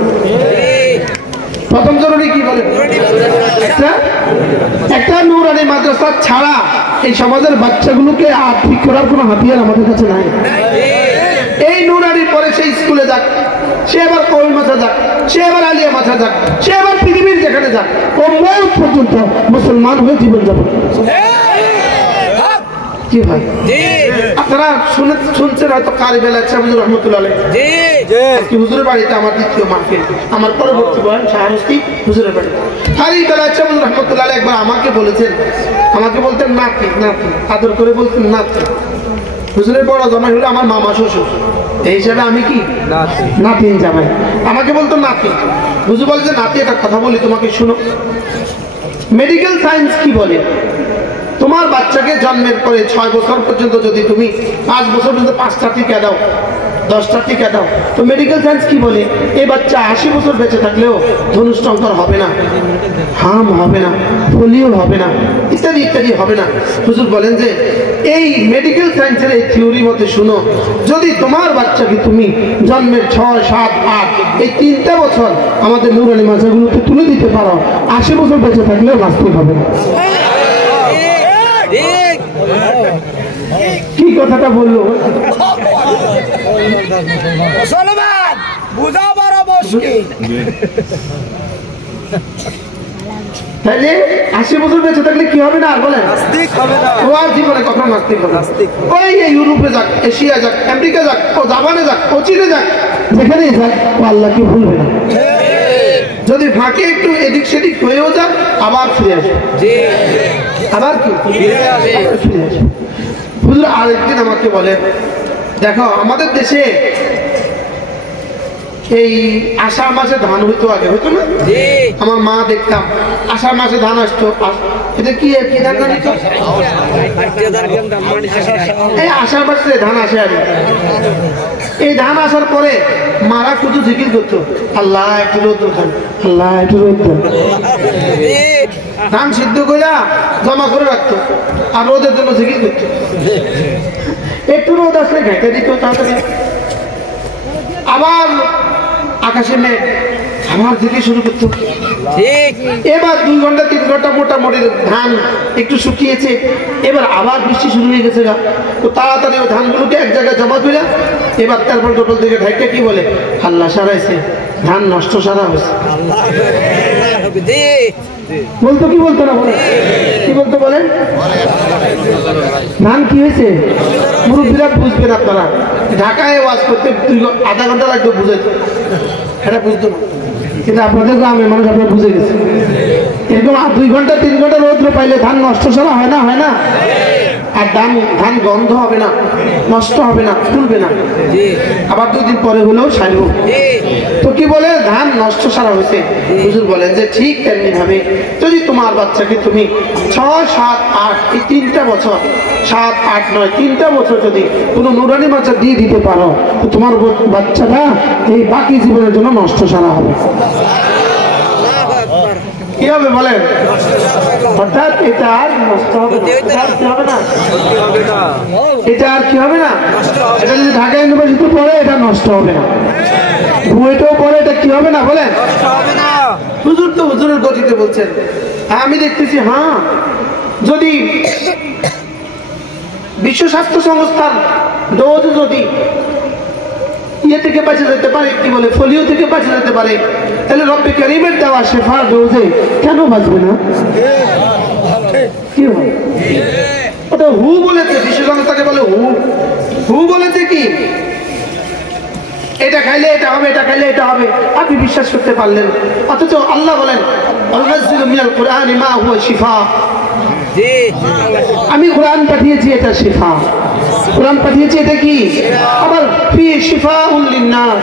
প্রথম জরুরি কি বলেন? একটা নূরানি মাদ্রাসা ছাড়া এই সমাজের বাচ্চাগুলোকে ঠিক করার কোনো হাতিয়ার আমাদের কাছে নাই। এই নূরানি পরে সে স্কুলে যাক, সে আবার কওমি মাদ্রাসা যাক, সে আবার আলিয়া মাদ্রাসা যাক, সে আবার পৃথিবীর যেখানে যাক, ও মৌত পর্যন্ত মুসলমান হয়ে জীবন যাপন। কি ভাই আপনারা শুনছেন হয়তো কারি বেলা রহমতুল্লাহ কি হুজুরের বাড়িতে আমার দ্বিতীয় মাহফিল, আমার পরবর্তী বয়ান শাহরস্তি হুজুরের বাড়িতে। কারি বেলা রহমতুল্লাহ একবার আমাকে বলেছেন, আমাকে বলতেন নাতি নাতি, আদর করে বলতেন নাতি। হুজুরের বড় জামাই হলো আমার মামা শ্বশুর, এই হিসাবে আমি কি নাতিন জামাই। আমাকে বলতো নাতি। হুজুর বলে যে নাতি একটা কথা বলি তোমাকে, শুনো। মেডিকেল সায়েন্স কি বলে? তোমার বাচ্চাকে জন্মের পরে 6 বছর পর্যন্ত যদি তুমি 5 বছর পর্যন্ত 5টা টিকা দাও, 10টা টিকা দাও, তো মেডিকেল সায়েন্স কি বলে? এই বাচ্চা 80 বছর বেঁচে থাকলেও ধনুষ্টঙ্কর হবে না, হাম হবে না, পোলিও হবে না, ইত্যাদি ইত্যাদি হবে না। হুজুর বলেন যে এই মেডিকেল সায়েন্সের এই থিওরি মতে শুনো, যদি তোমার বাচ্চাকে তুমি জন্মের 6, 7, 8 এই 3টা বছর আমাদের নূরানি মাদ্রাসাগুলোতে তুলে দিতে পারো, 80 বছর বেঁচে থাকলেও নাস্তিক হবে না। কি কথাটা বললো? তাহলে 80 বছর বেঁচে থাকলে কি হবে না? আর বলেন ও আর জীবনে কখনো নাস্তিক হবে না। ওই ইউরোপে যাক, এশিয়া যাক, আমেরিকা যাক, ও জাপানে যাক, ও চীনে যাক, যেখানেই যাক ও আল্লাহকে ভুলবে না। যদি ফাঁকে একটু এদিক সেদিক হয়েও যাক আবার ফিরে আসে, আবার কি ফিরে আসে। হুজুর আরেকদিন আমাকে বলে, দেখো আমাদের দেশে এই আষাঢ় মাসে ধান হইতো, আগে হইতো না? আমার মা দেখতাম আষাঢ় মাসে ধান আসতো। এটা কি ধান জানিত? এই আষাঢ় মাসে ধান আসে আগে। এই ধান আসার পরে মারা শুধু জিকির করতো, আল্লাহ একটু রোদ দেন, আল্লাহ একটু রোদ দেন। ধান সিদ্ধ করে জমা করে রাখতো আর রোদের জন্য জিকির করতো। একটু রোদ আসলে ঘেঁটে দিত তাড়াতাড়ি। আবার আকাশে মেঘ, আমার দিকে শুরু করতো। এবার 2 ঘন্টা 3 ঘন্টা মোটামুটি ধান একটু শুকিয়েছে, এবার আবার বৃষ্টি শুরু হয়ে গেছে গা। তো তাড়াতাড়ি ওই ধানগুলোকে এক জায়গায় জমা করে এবার তারপর টোটাল থেকে ঢাইকা কি বলে, আল্লাহ সারাইছে, ধান নষ্ট সারা হয়েছে। বলতো কি বলতো না, বলে কি বলতো বলেন, ধান কি হয়েছে? মুরব্বীরা বুঝবেন, আপনারা ঢাকায় ওয়াজ করতে আধা ঘন্টা লাগবে বুঝাইতে, এটা বুঝতো না, কিন্তু আপনাদের গ্রামের মানুষ আপনারা বুঝে গেছে। এরকম 2 ঘন্টা 3 ঘন্টা রৌদ্র পাইলে ধান নষ্ট ছাড়া হয় না, হয় না? আর ধান গন্ধ হবে না, নষ্ট হবে না, ফুলবে না, আবার 2 দিন পরে হলেও সারব। তো কি বলে, ধান নষ্ট সারা হয়েছে। হুজুর বলেন যে ঠিক তেমনি ভাবে যদি তোমার বাচ্চাকে তুমি 6, 7, 8 এই 3টা বছর, 7, 8, 9 3টা বছর যদি কোনো নুরানি বাচ্চা দিয়ে দিতে পারো, তো তোমার বাচ্চাটা এই বাকি জীবনের জন্য নষ্ট সারা হবে। কি হবে বলেন? অর্থাৎ এটা আর নষ্ট হবে না, এটা আর কি হবে না, এটা যদি ঢাকা ইউনিভার্সিটি পড়ে এটা নষ্ট হবে না, বুয়েটেও পড়ে এটা কি হবে না বলেন? হুজুর তো হুজুরের গতিতে বলছেন। আমি দেখতেছি, হ্যাঁ, যদি বিশ্ব স্বাস্থ্য সংস্থার ডোজ যদি ইয়ে থেকে বাঁচে যেতে পারে, কি বলে, পোলিও থেকে বাঁচে যেতে পারে, তাহলে রব্বে কারীমের দেওয়া শেফার ডোজে কেন বাঁচবে না? কি হয় ওটা? হু বলেছে, বিশ্ব সংস্থাকে বলে হু বলেছে কি এটা খাইলে এটা হবে, এটা খাইলে এটা হবে, আপনি বিশ্বাস করতে পারলেন। অথচ আল্লাহ বলেন আল-নাযিলু মিনাল কুরআনি মা হুয়া শিফা, আমি কোরআন পাঠিয়েছি, এটা শিফা, কোরআন পাঠিয়েছি, এটা কি? আবার ফি শিফাউল লিন-নাস,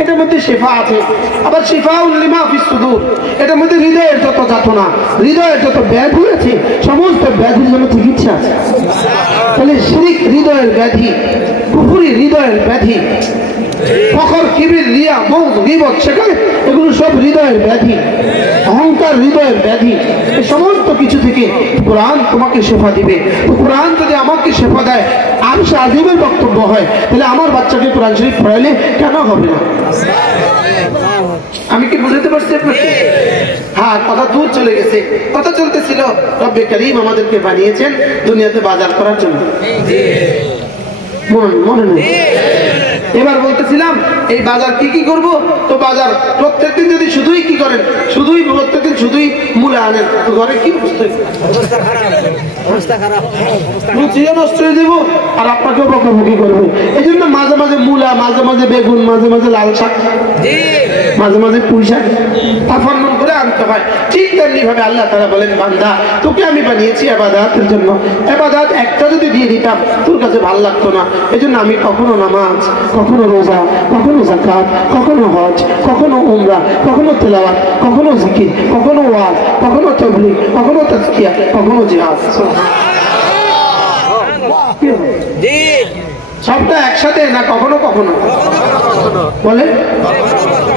এটার মধ্যে শিফা আছে। আবার শিফাউল লিমা ফিস সুদূর, এটার মধ্যে হৃদয়ের যত যাতনা, হৃদয়ের যত ব্যাধি আছে, সমস্ত ব্যাধির জন্য চিকিৎসা আছে। তাহলে শিরক হৃদয়ের ব্যাধি, কুফরি হৃদয়ের ব্যাধি, ফখর, কিবির, রিয়া, মৌত, গীবত, সেখানে এগুলো সব হৃদয়ের ব্যাধি, অহংকার হৃদয়ের ব্যাধি। এই সমস্ত কিছু থেকে কোরআন তোমাকে শেফা দিবে। তো কোরআন যদি আমাকে শেফা দেয়, আরশে আজিমের বক্তব্য হয়, তাহলে আমার বাচ্চাকে কোরআন শরীফ পড়াইলে কেন হবে না? আমি কি বুঝতে পারছি আপনাকে? হ্যাঁ, কথা দূর চলে গেছে। কথা চলতেছিল, রব্বে কারীম আমাদেরকে বানিয়েছেন দুনিয়াতে বাজার করার জন্য, মনে নেই? এবার বলতেছিলাম এই বাজার কি কি করব। তো বাজার প্রত্যেকদিন যদি শুধুই কি করেন, শুধুই প্রত্যেকদিন শুধুই মূলা আনেন, তো ঘরে কি রুচিও নষ্ট হয়ে যাবো আর আপনাকেও বকাবকি করবো। এই জন্য মাঝে মাঝে মূলা, মাঝে মাঝে বেগুন, মাঝে মাঝে লাল শাক, মাঝে মাঝে পুঁই শাক তাফান্নন করে আনতে হয়। ঠিক তেমনি ভাবে আল্লাহ তাআলা বলেন, বান্দা তোকে আমি বানিয়েছি ইবাদতের জন্য, ইবাদত একটা যদি দিয়ে দিতাম তোর কাছে ভালো লাগতো না। এই জন্য আমি কখনো নামাজ, কখনো রোজা, কখনো যাকাত, কখনো হজ, কখনো উমরা, কখনো তেলাওয়াত, কখনো জিকির, কখনো ওয়াজ, কখনো তাবলীগ, কখনো তাজকিয়া, কখনো জিহাদ, সবটা একসাথে না কখনো কখনো বলে,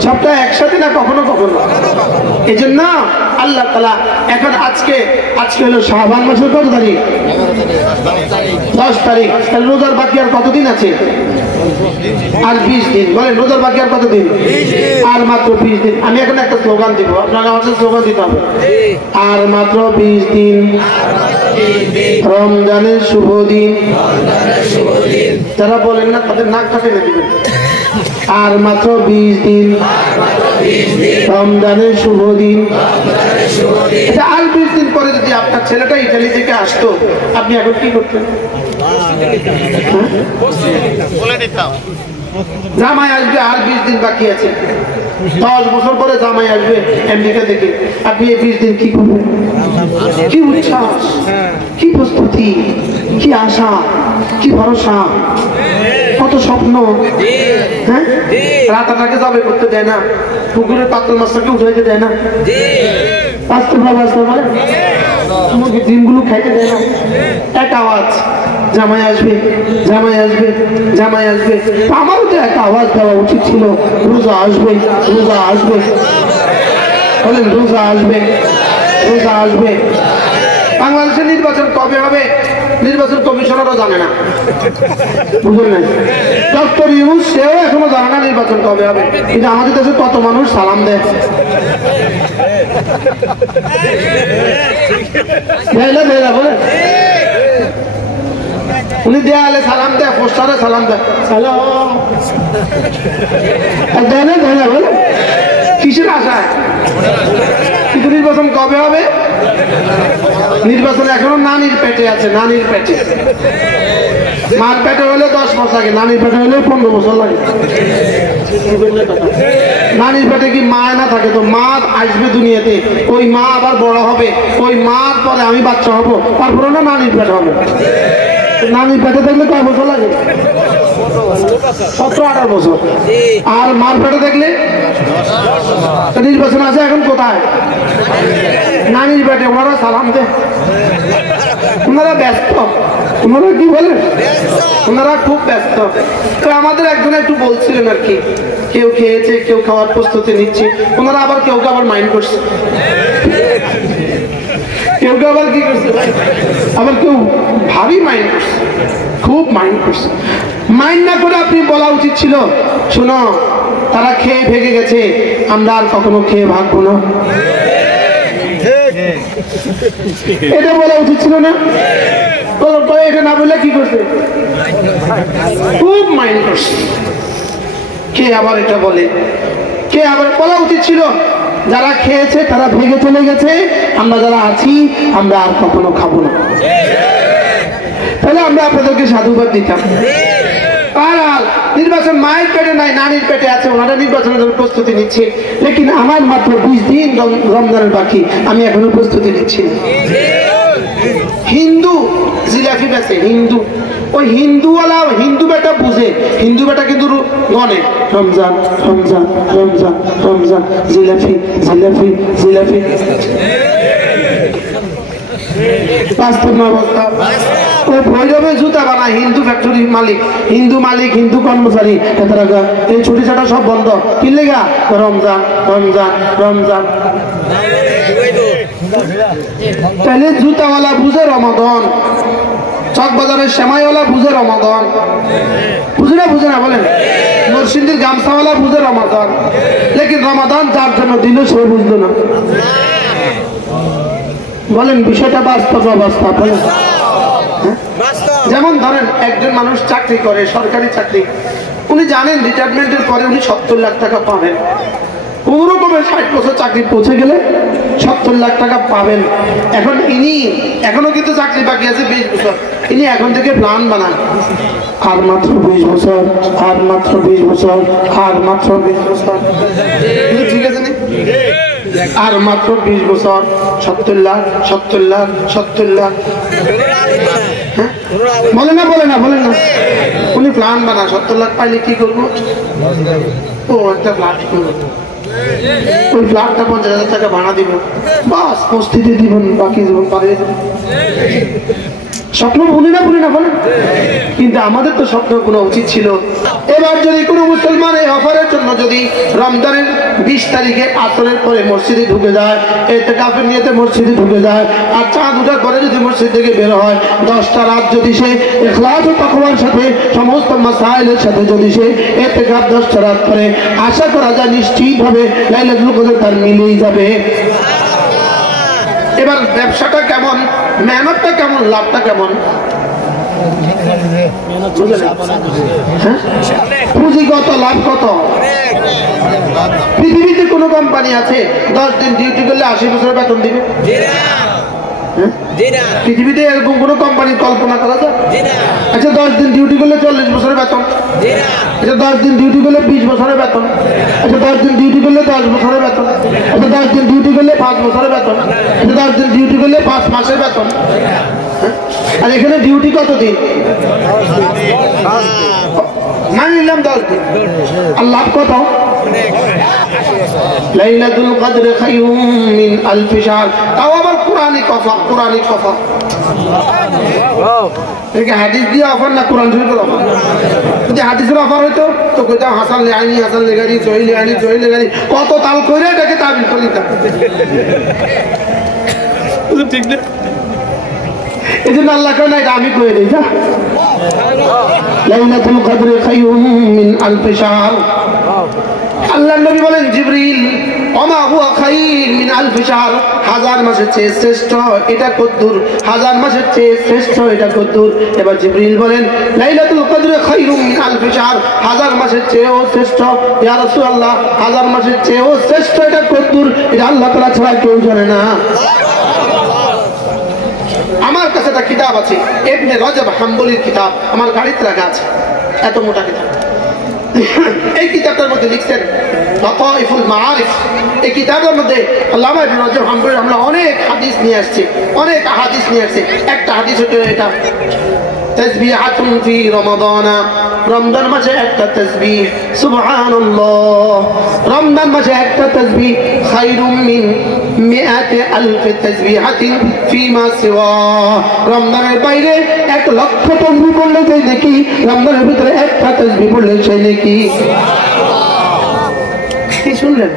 সবটা একসাথে না কখনো কখনো। এই জন্য আল্লাহ তাআলা এখন আজকে হলো শাবান মাসের কত তারিখ? 10 তারিখ। তাহলে রোজার বাকি আর কতদিন আছে? আর 20 দিন। বলেন রোজার বাকি আর কতদিন? আর মাত্র 20 দিন। আমি এখন একটা স্লোগান দিব, আপনারা আমার সাথে স্লোগান দিতে হবে। আর মাত্র 20 দিন, রমজানের শুভ দিন। যারা বলেন না তাদের নাকটা টেনে দিবেন। আর মাত্র 20 দিন, রমজানের শুভ দিন। আর 20 দিন পরে যদি আপনার ছেলেটা ইটালি থেকে আসতো, আপনি এখন কি করতেন? জামাই আসবে, আর 20 দিন বাকি আছে। 10 বছর পরে জামাই আসবে আমেরিকা থেকে, আপনি এই 20 দিন কি করবেন? কি উচ্ছ্বাস, কি প্রস্তুতি, কি আশা, কি ভরসা, কত স্বপ্ন। হ্যাঁ, রাতাটাকে জবে করতে দেয় না, পুকুরের পাতল মাছটাকে উঠাইতে দেয় না, মুরগির ডিমগুলো খাইতে দেয় না। এক আওয়াজ, জামাই আসবে, জামাই আসবে, জামাই আসবে। আমারও তো একটা আওয়াজ দেওয়া উচিত ছিল, রোজা আসবে, রোজা আসবে। বলেন রোজা আসবে, রোজা আসবে। বাংলাদেশের নির্বাচন কবে হবে? নির্বাচন কমিশনারও জানে না, বুঝলেন না? ডক্টর ইউনূস সেও এখনো জানে না নির্বাচন কবে হবে, কিন্তু আমাদের দেশে কত মানুষ সালাম দেয়। বলে উনি দেয়ালে সালাম দেয়, পোস্টারে সালাম দেয়, বলে কিসের আশায়? কিন্তু নির্বাচন কবে হবে? নির্বাচন এখনো নানির পেটে আছে, নানির পেটে। মার পেটে হলে 10 বছর লাগে, নানির পেটে হলে 15 বছর লাগে। নানির পেটে কি মা না থাকে? তো মা আসবে দুনিয়াতে, ওই মা আবার বড় হবে, ওই মার পরে আমি বাচ্চা হবো, তারপরে না নানির পেটে হবে। নানির পেটে থাকলে কয় বছর লাগে? 17-18 বছর। আর মার পেটে দেখলে নির্বাচন আছে এখন কোথায়? নানির পেটে। ওনারা সালাম দে, ওনারা ব্যস্ত। ওনারা কি বলে? ওনারা খুব ব্যস্ত। তো আমাদের একজন একটু বলছিলেন আর কি, কেউ খেয়েছে, কেউ খাওয়ার প্রস্তুতি নিচ্ছে। ওনারা আবার কেউ আবার মাইন্ড করছে, কেউ আবার কি করছে, আবার কেউ ভারী মাইন্ড করছে, খুব মাইন্ড করছে। মাইন্ড না করে আপনি বলা উচিত ছিল, শোনো তারা খেয়ে ভেঙে গেছে, আমরা আর কখনো খেয়ে ভাগবো না। এটা বলা উচিত ছিল না? এটা না বললে কি করছে? খুব মাইন্ড করছে। কে আবার এটা বলে? কে আবার বলা উচিত ছিল, যারা খেয়েছে তারা ভেঙে চলে গেছে, আমরা যারা আছি আমরা আর কখনো খাবো না। তাহলে আমরা আপনাদেরকে সাধুবাদ দিতাম। আর নির্বাচন মায়ের পেটে নাই, নানির পেটে আছে, ওনারা নির্বাচনের জন্য প্রস্তুতি নিচ্ছে। লেকিন আমার মাত্র 20 দিন রমজানের বাকি, আমি এখনো প্রস্তুতি নিচ্ছি। হিন্দু জিলাপি বেচে, হিন্দু, ওই হিন্দুওয়ালা হিন্দু বেটা বুঝে, হিন্দু বেটা কিন্তু গনে রমজান রমজান রমজান রমজান, জিলাপি জিলাপি জিলাপি। বাস্তব না অবস্থা। ওই ভৈরবে জুতা বানায় হিন্দু ফ্যাক্টরি মালিক, হিন্দু মালিক, হিন্দু কর্মচারী, এই ছুটি ছাটা সব বন্ধ। কি লেগা? রমজান রমজান রমজান। তাহলে জুতাওয়ালা বুঝে রমাদান, চক বাজারের সেমাইওয়ালা বুঝে রমাদান, বুঝে না বলেন? নরসিংদীর গামছাওয়ালা বুঝে রমাদান, লেকিন রমাদান যার জন্য দিল সে বুঝলো না। বলেন বিষয়টা বাস্তব অবস্থা? বলেন। যেমন ধরেন একজন মানুষ চাকরি করে, সরকারি চাকরি, উনি জানেন রিটায়ারমেন্টের পরে উনি 70 লাখ টাকা পাবেন। কোন রকমের 60 বছর চাকরি পৌঁছে গেলে 70 লাখ টাকা পাবেন। এখন ইনি এখনো কিন্তু চাকরি বাকি আছে 20 বছর, ইনি এখন থেকে প্ল্যান বানান, আর মাত্র 20 বছর, আর মাত্র 20 বছর, আর মাত্র 20 বছর। ঠিক আছে না? আর মাত্র 20 বছর, 70 লাখ 70 লাখ 70 লাখ। বলে না বলে না বলেন না? উনি প্ল্যান বানা 70 লাখ পাইলে কি করবো? ও একটা ফ্ল্যাট করবো, ওই ফ্ল্যাটটা 50,000 টাকা ভাড়া দিব, বাস প্রস্তুতি দিব, বাকি জীবন পালিয়ে যাবে। স্বপ্ন ভুলি না বলেন? কিন্তু আমাদের তো স্বপ্ন কোনো উচিত ছিল। এবার যদি কোনো মুসলমান এই অফারের জন্য যদি রমজানের 20 তারিখে আসরের পরে মসজিদে ঢুকে যায়, ইতিকাফের নিয়তে মসজিদে ঢুকে যায়, আর চাঁদ ওঠার পরে যদি মসজিদ থেকে বের হয়, 10টা রাত যদি সে ইখলাস ও তাকওয়ার সাথে সমস্ত মাসাইলের সাথে যদি সে ইতিকাফ 10টা রাত করে, আশা করা যায় নিশ্চিতভাবে লাইলাতুল কদর তার মিলেই যাবে। এবার ব্যবসাটা কেমন, মেহনতটা কেমন, লাভটা কেমন? পুঁজিগত লাভ কত? পৃথিবীতে কোন কোম্পানি আছে 10 দিন ডিউটি করলে 80 বছরের বেতন দিবে? পৃথিবীতে এরকম কোন কোম্পানির কল্পনা করা যায়? আচ্ছা 10 দিন ডিউটি করলে 40 বছরের বেতন? আচ্ছা 10 দিন ডিউটি করলে 20 বছরের বেতন? আচ্ছা 10 দিন ডিউটি করলে 10 বছরের বেতন? আচ্ছা 10 দিন ডিউটি করলে 5 বছরের বেতন? আচ্ছা 10 দিন ডিউটি করলে 5 মাসের বেতন? আর এখানে ডিউটি কত দিন? মান নিলাম 10 দিন, আর লাভ কত? লাইলাতুল কদর খায়রুম মিন আলফি শাহর। তাও আবার কোরআনি কথা, কোরআনি কথা। এটা হাদিস দিয়ে অফার না কোরআন শরীফের অফার? যদি হাদিসের অফার হইতো তো কইতাম হাসান লেহানি, হাসান লেগারি, জহির লেহানি, জহির লেগারি, কত তাল কইরে এটাকে তাবিল করে দিতাম। ঠিক না? এই জন্য আল্লাহ কয় না এটা আমি কয়ে দিই। যা লাইলাতুল কদর খায়রুম মিন আলফি শাহর। আল্লাহর নবী বলেন জিবরিল ওমা হুয়া খায়র মিন আলফি শাহর, হাজার মাসের চেয়ে শ্রেষ্ঠ এটা কদ্দুর, হাজার মাসের চেয়ে শ্রেষ্ঠ এটা কদ্দুর। এবার জিবরিল বলেন লাইলাতুল কদর খায়রুম মিন আলফি শাহর, হাজার মাসের চেয়েও শ্রেষ্ঠ। ইয়া রাসূলুল্লাহ হাজার মাসের চেয়েও শ্রেষ্ঠ এটা কদ্দুর? এটা আল্লাহ তাআলা ছাড়া কেউ জানে না। আমার কাছে একটা কিতাব আছে, ইবনে রজব হাম্বলির কিতাব, আমার গাড়িতে রাখা আছে, এত মোটা কিতাব। এই কিতাবটার মধ্যে লিখছেন লাতাইফুল মাআরিফ। এই কিতাবের মধ্যে আল্লামা ইবনে রজব হাম্বলি আমরা অনেক হাদিস নিয়ে আসছি, অনেক হাদিস নিয়ে আসছি। একটা হাদিস হচ্ছে এটা তাসবিহাতুন ফি রমাদান, রমজান মাসে একটা তাসবিহ, সুবহানাল্লাহ, রমজান মাসে একটা তাসবিহ খায়রুম মিন মিআতি আলফি তাসবিহাতিন ফিমা সিওয়া, রমজানের বাইরে 1,00,000 তাসবিহ পড়লে সেই নেকি, রমজানের ভিতরে একটা তাসবিহ পড়লে সেই নেকি। কি শুনলেন?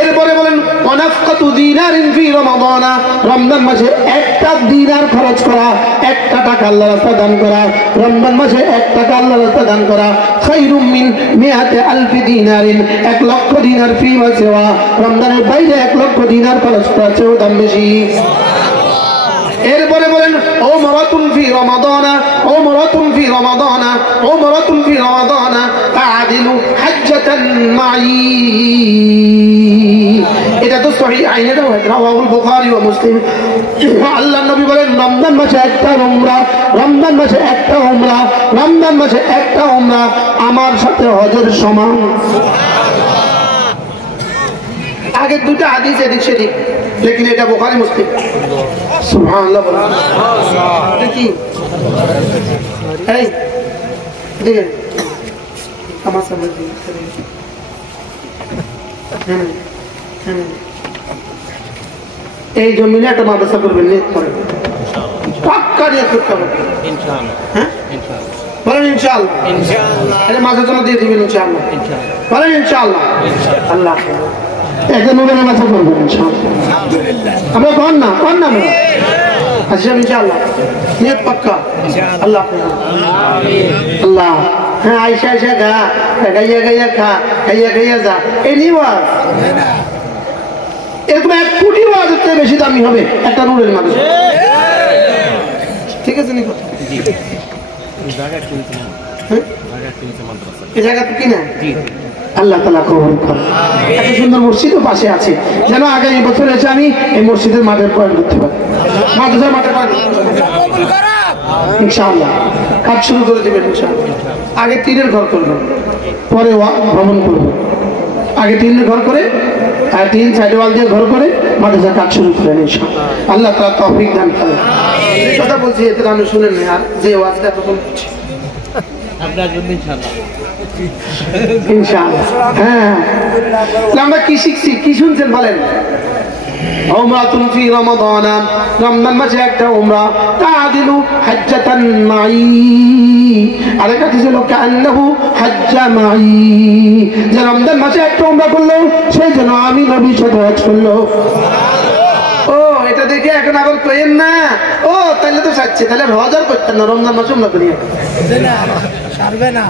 এরপরে বলেন ওয়ানাফকাতু দিনারিন ফি রমাদান, রমজান মাসে একটা দিনার খরচ করা, একটা টাকা আল্লাহর রাস্তায় দান করা, রমজান মাসে 1 টাকা আল্লাহর রাস্তায় দান করা খায়রুম মিন মিআতি আলফি দিনারিন, 1,00,000 দিনার ফিমা সিওয়া, রমজানের বাইরে 1,00,000 দিনার খরচ করার চেয়েও দাম বেশি। এরপরে বলেন উমরাতুন ফি রমাদান, উমরাতুন ফি রমাদান, উমরাতুন ফি রমাদান তাআদিলু হাজ্জাতান মাই। এটা তো সহিহ আইনে রাওয়াহুল বুখারী ওয়া মুসলিম। আল্লাহর নবী বলেন রমজান মাসে একটা উমরা, রমজান মাসে একটা উমরা, রমজান মাসে একটা উমরা আমার সাথে হজের সমান। আগে দুটো হাদিস এদিক সেদিক, লেকিন এটা বুখারী মুসলিম। সুবহানাল্লাহ বলেন। এটা কি এই দেখেন আমার সামনে এই জমিনে একটা মাদ্রাসা করবেন, নিয়ত করেন, পাক্কা নিয়ত করতে হবে ইনশাআল্লাহ। হ্যাঁ ইনশাআল্লাহ বলেন ইনশাআল্লাহ। ইনশাআল্লাহ এটা মাদ্রাসা দিয়ে দিবেন ইনশাআল্লাহ। বলেন ইনশাআল্লাহ। আল্লাহ একটা নূরের মাথা করবেন ইনশাআল্লাহ। আমরা কোন না আচ্ছা ইনশাআল্লাহ নিয়ত পাক্কা আল্লাহ। আমিন আল্লাহ। হ্যাঁ আয়েশা আয়েশা গা গাইয়া গাইয়া খা গাইয়া গাইয়া যা, এই নিওয়াজ এরকম 1 কোটি ওয়াজের চেয়ে বেশি দামি হবে একটা নূরের মাদ্রাসা। ঠিক আছে নি কথা জি জায়গা কিনতে না, হ্যাঁ জায়গা কিনতে মাদ্রাসা, এই জায়গা তো কিনা জি আল্লাহ তাআলা কবুল করুন। এত সুন্দর মসজিদও পাশে আছে, যেন আগামী বছর এসে আমি এই মসজিদের মাঠের পয়েন্ট করতে পারি, মাদ্রাসার মাঠের পয়েন্ট ইনশাআল্লাহ। কাজ শুরু করে দেবেন ইনশাআল্লাহ। আগে টিনের ঘর করবেন, পরে ভ্রমণ করবেন। আগে টিনের ঘর করে আর 3 সাইড ওয়াল দিয়ে ঘর করে মাদ্রাসার কাজ শুরু করেন ইনশাআল্লাহ। আল্লাহ তাআলা তৌফিক দান করেন। এই কথা বলছি এতে আমি শুনেন না, আর যে ওয়াজটা তখন আপনার জন্য ইনশাআল্লাহ ইনশাআল্লাহ। হ্যাঁ আমরা কি শিখছি, কি শুনছেন বলেন? উমরাতুন ফি রমাদান, রমজান মাসে একটা উমরা তাআদিলু হাজ্জাতান মাই। আরেকটা ছিল কান্নাহু হাজ্জা মাই, যে রমজান মাসে একটা উমরা করলো সেই জন্য আমি নবীর সাথে হজ করলো। ও এটা দেখে এখন আবার কইেন না ও তাহলে তো সাচ্ছে, তাহলে হজ আর করতেন না, রমজান মাসে উমরা করিয়ে সারবে না।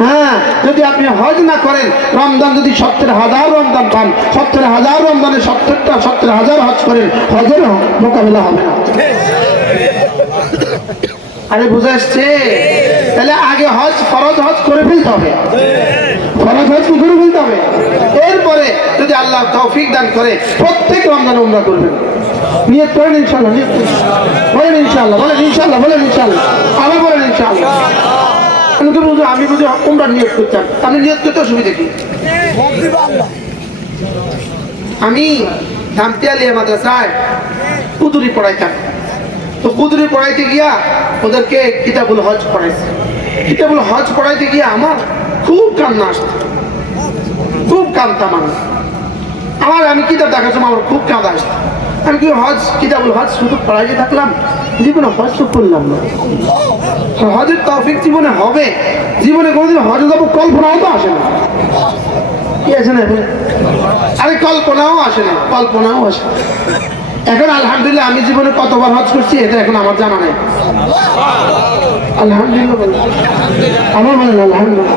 হ্যাঁ যদি আপনি হজ না করেন, রমজান যদি 70,000 রমজান পান, 70,000 রমজানে 70,000 হজ করেন, হজের মোকাবিলা হবে না। আরে বুঝে আসছে? তাহলে আগে হজ ফরজ হজ করে ফেলতে হবে, ফরজ হজ কি করে ফেলতে হবে। এরপরে যদি আল্লাহ তৌফিক দান করে প্রত্যেক রমজান উমরা করবেন, নিয়ত করেন ইনশাআল্লাহ। বলেন ইনশাআল্লাহ, বলেন ইনশাআল্লাহ, বলেন ইনশাআল্লাহ, আবার বলেন ইনশাআল্লাহ। আমি বুঝি উমরা নিয়ত করতাম, আমি নিয়ত করতে অসুবিধা কি? আমি ধামতিয়ালিয়া মাদ্রাসায় কুদুরি পড়াইতাম, তো কুদুরি পড়াইতে গিয়া ওদেরকে কিতাবুল হজ পড়াইছে। কিতাবুল হজ পড়াইতে গিয়া আমার খুব কান্না আসতো, খুব কাঁদতাম আমি কিতাব দেখার সময় আমার খুব কাঁদা আসতো। আমি কি হজ কিতাবুল হজ শুধু পড়াইতে থাকলাম, জীবনে হজ তো করলাম না। হজের তৌফিক জীবনে হবে, জীবনে কোনোদিন হজে যাবো কল্পনাও তো আসে না। কি আছে না? আরে কল্পনাও আসে না, কল্পনাও আসে না। এখন আলহামদুলিল্লাহ আমি জীবনে কতবার হজ করছি এটা এখন আমার জানা নেই। আলহামদুলিল্লাহ আমার বলেন আলহামদুলিল্লাহ।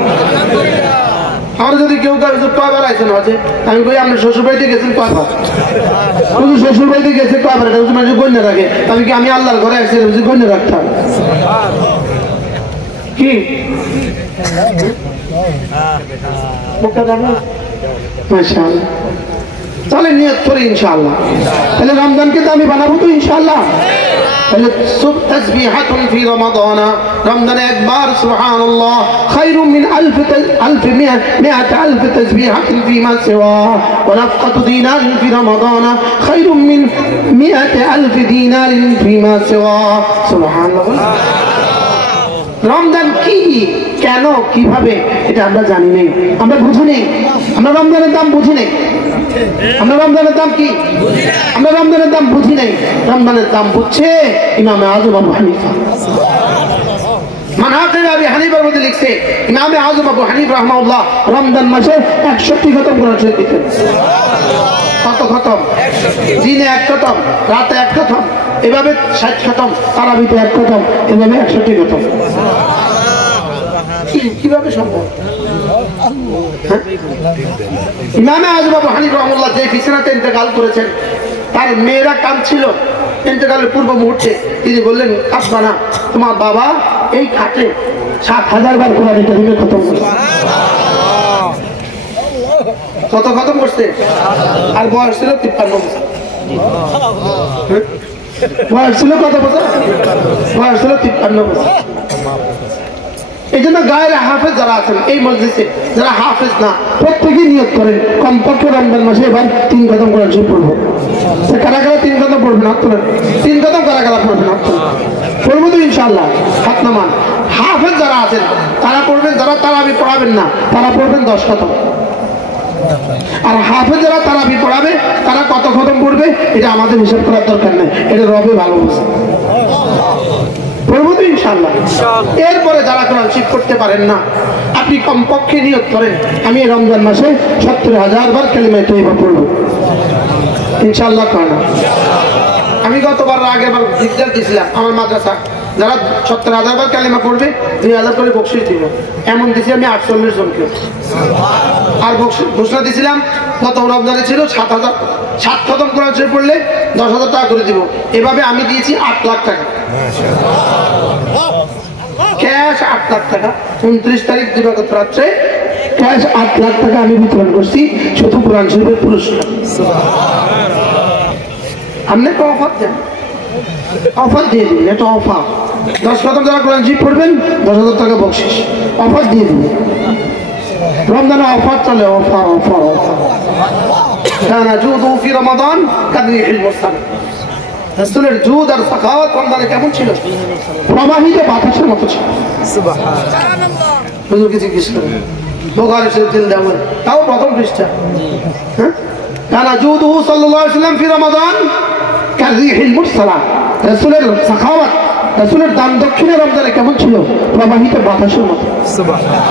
আমার যদি কেউ কয়বার আইছেন হজে, আমি কই আপনি শ্বশুর বাড়িতে গেছেন কয়বার? শ্বশুর বাড়িতে গেছে কয়বার, এটা মানুষ গণ্য রাখে। আমি কি আমি আল্লাহর ঘরে আসছি বুঝি গণ্য রাখতাম কি? মাশাআল্লাহ, তাহলে নিয়ত করি ইনশাআল্লাহ। তাহলে রমজানকে তো আমি বানাবো তো ইনশাআল্লাহ। তাহলে তাসবিহাতুন ফি রমাদান, রমজানে একবার সুবহানাল্লাহ খায়রুম মিন মিআত আলফ তাসবিহাতিন ফিমা সিওয়া ওয়া নাফকাতু দিনারিন ফি রমাদান খায়রুম মিন মিআত আলফ দিনারিন ফিমা সিওয়া। সুবহানাল্লাহ। রমজান কি, কেন, কিভাবে এটা আমরা জানি নেই, আমরা বুঝি নেই। আমরা রমজানের দাম বুঝি নেই। আমরা রমজানের দাম কি, আমরা রমজানের দাম বুঝি নেই। রমজানের দাম বুঝছে ইমামে আযম আবু হানিফা। মানহাকিব আবি হানিফার মধ্যে লিখছে ইমামে আযম আবু হানিফা রাহমাহুল্লাহ রমজান মাসে 61টি খতম কোরআন শরীফ দিতেন। কত খতম? দিনে 1 খতম, রাতে 1 খতম, এভাবে 60 খতম, তারাবিতে 1 খতম, এভাবে 61টি খতম। কিভাবে সম্ভব? ইমামে আযম আবু হানিফা রাহমাহুল্লাহ যে বিছানাতে ইন্তেকাল করেছেন, তার মেয়েরা কাঁদছিল। ইন্তেকালের পূর্ব মুহূর্তে তিনি বললেন, কাঁদবা না, তোমার বাবা এই খাটে 7000 বার কোরআন কারীম খতম করেছে। কত খতম করছে? আর বয়স ছিল 53 বছর। বয়স ছিল কত বছর? বয়স ছিল 53 বছর। এই জন্য গায়ের হাফেজ যারা আছেন এই মসজিদে, যারা হাফেজ না, প্রত্যেকেই নিয়ত করেন কমপক্ষে রমজান মাসে এবার 3 খতম কোরআন শরীফ পড়বো। কারা কারা 3 খতম পড়বেন হাত তোলেন। 3 খতম কারা কারা পড়বেন হাত তোলেন। পড়বো তো ইনশাআল্লাহ, হাত নামান। হাফেজ যারা আছেন তারা পড়বেন, যারা তারাবি পড়াবেন না তারা পড়বেন 10 খতম। আর হাফেজ যারা তারাবি পড়াবে তারা কত খতম পড়বে এটা আমাদের হিসাব করার দরকার নেই, এটা রবে ভালো বুঝে। পড়বো তো ইনশাআল্লাহ। এরপরে যারা কোরআন শরীফ পড়তে পারেন না, আপনি কমপক্ষে নিয়ত করেন আমি এই রমজান মাসে 70,000 বার কালিমা তয়্যিবা পড়বো ইনশাআল্লাহ। করেন। আমি গতবার আগের বার জিজ্ঞাসা দিয়েছিলাম আমার মাদ্রাসা, যারা 70,000 বার কালিমা পড়বে 2,000 করে বকশিশ দিব। এমন দিছি আমি 48 জনকে। আর ঘোষণা দিয়েছিলাম গত রমজানে ছিল 7,000, 7 খতম কোরআন শরীফ পড়লে 10,000 টাকা করে দিব। এভাবে আমি দিয়েছি 8 লাখ টাকা ক্যাশ। 8 লাখ টাকা 29 তারিখ দিবাগত রাত্রে ক্যাশ 8 লাখ টাকা আমি বিতরণ করছি শুধু কোরআন শরীফের পুরস্কার। আপনি তো অফার দেন, অফার দিয়ে দিন, এটা অফার। 10 খতম যারা কোরআন শরীফ পড়বেন 10,000 টাকা বকশিশ, অফার দিয়ে দিন। রমজানে অফার চলে, অফার অফার অফার। কানা জুদু ফি রমাদান কারিহিল মুরসাল। রাসূলের জুদ আর সাখাওয়াত রমজানে কেমন ছিল? প্রবাহিত বাতাসের মতো ছিল। সুবহানাল্লাহ। হুজুর কিছু জিজ্ঞেস করেন, বুখারী শরীফ দিন দেওয়া, তাও প্রথম পৃষ্ঠা। হ্যাঁ, কানা জুদু সাল্লাল্লাহু আলাইহি ওয়াসাল্লাম ফি রমাদান কারিহিল মুরসালা। রাসূলের সাখাওয়াত, রাসূলের দান দক্ষিণা রমজানে কেমন ছিল? প্রবাহিত বাতাসের মতো। সুবহানাল্লাহ।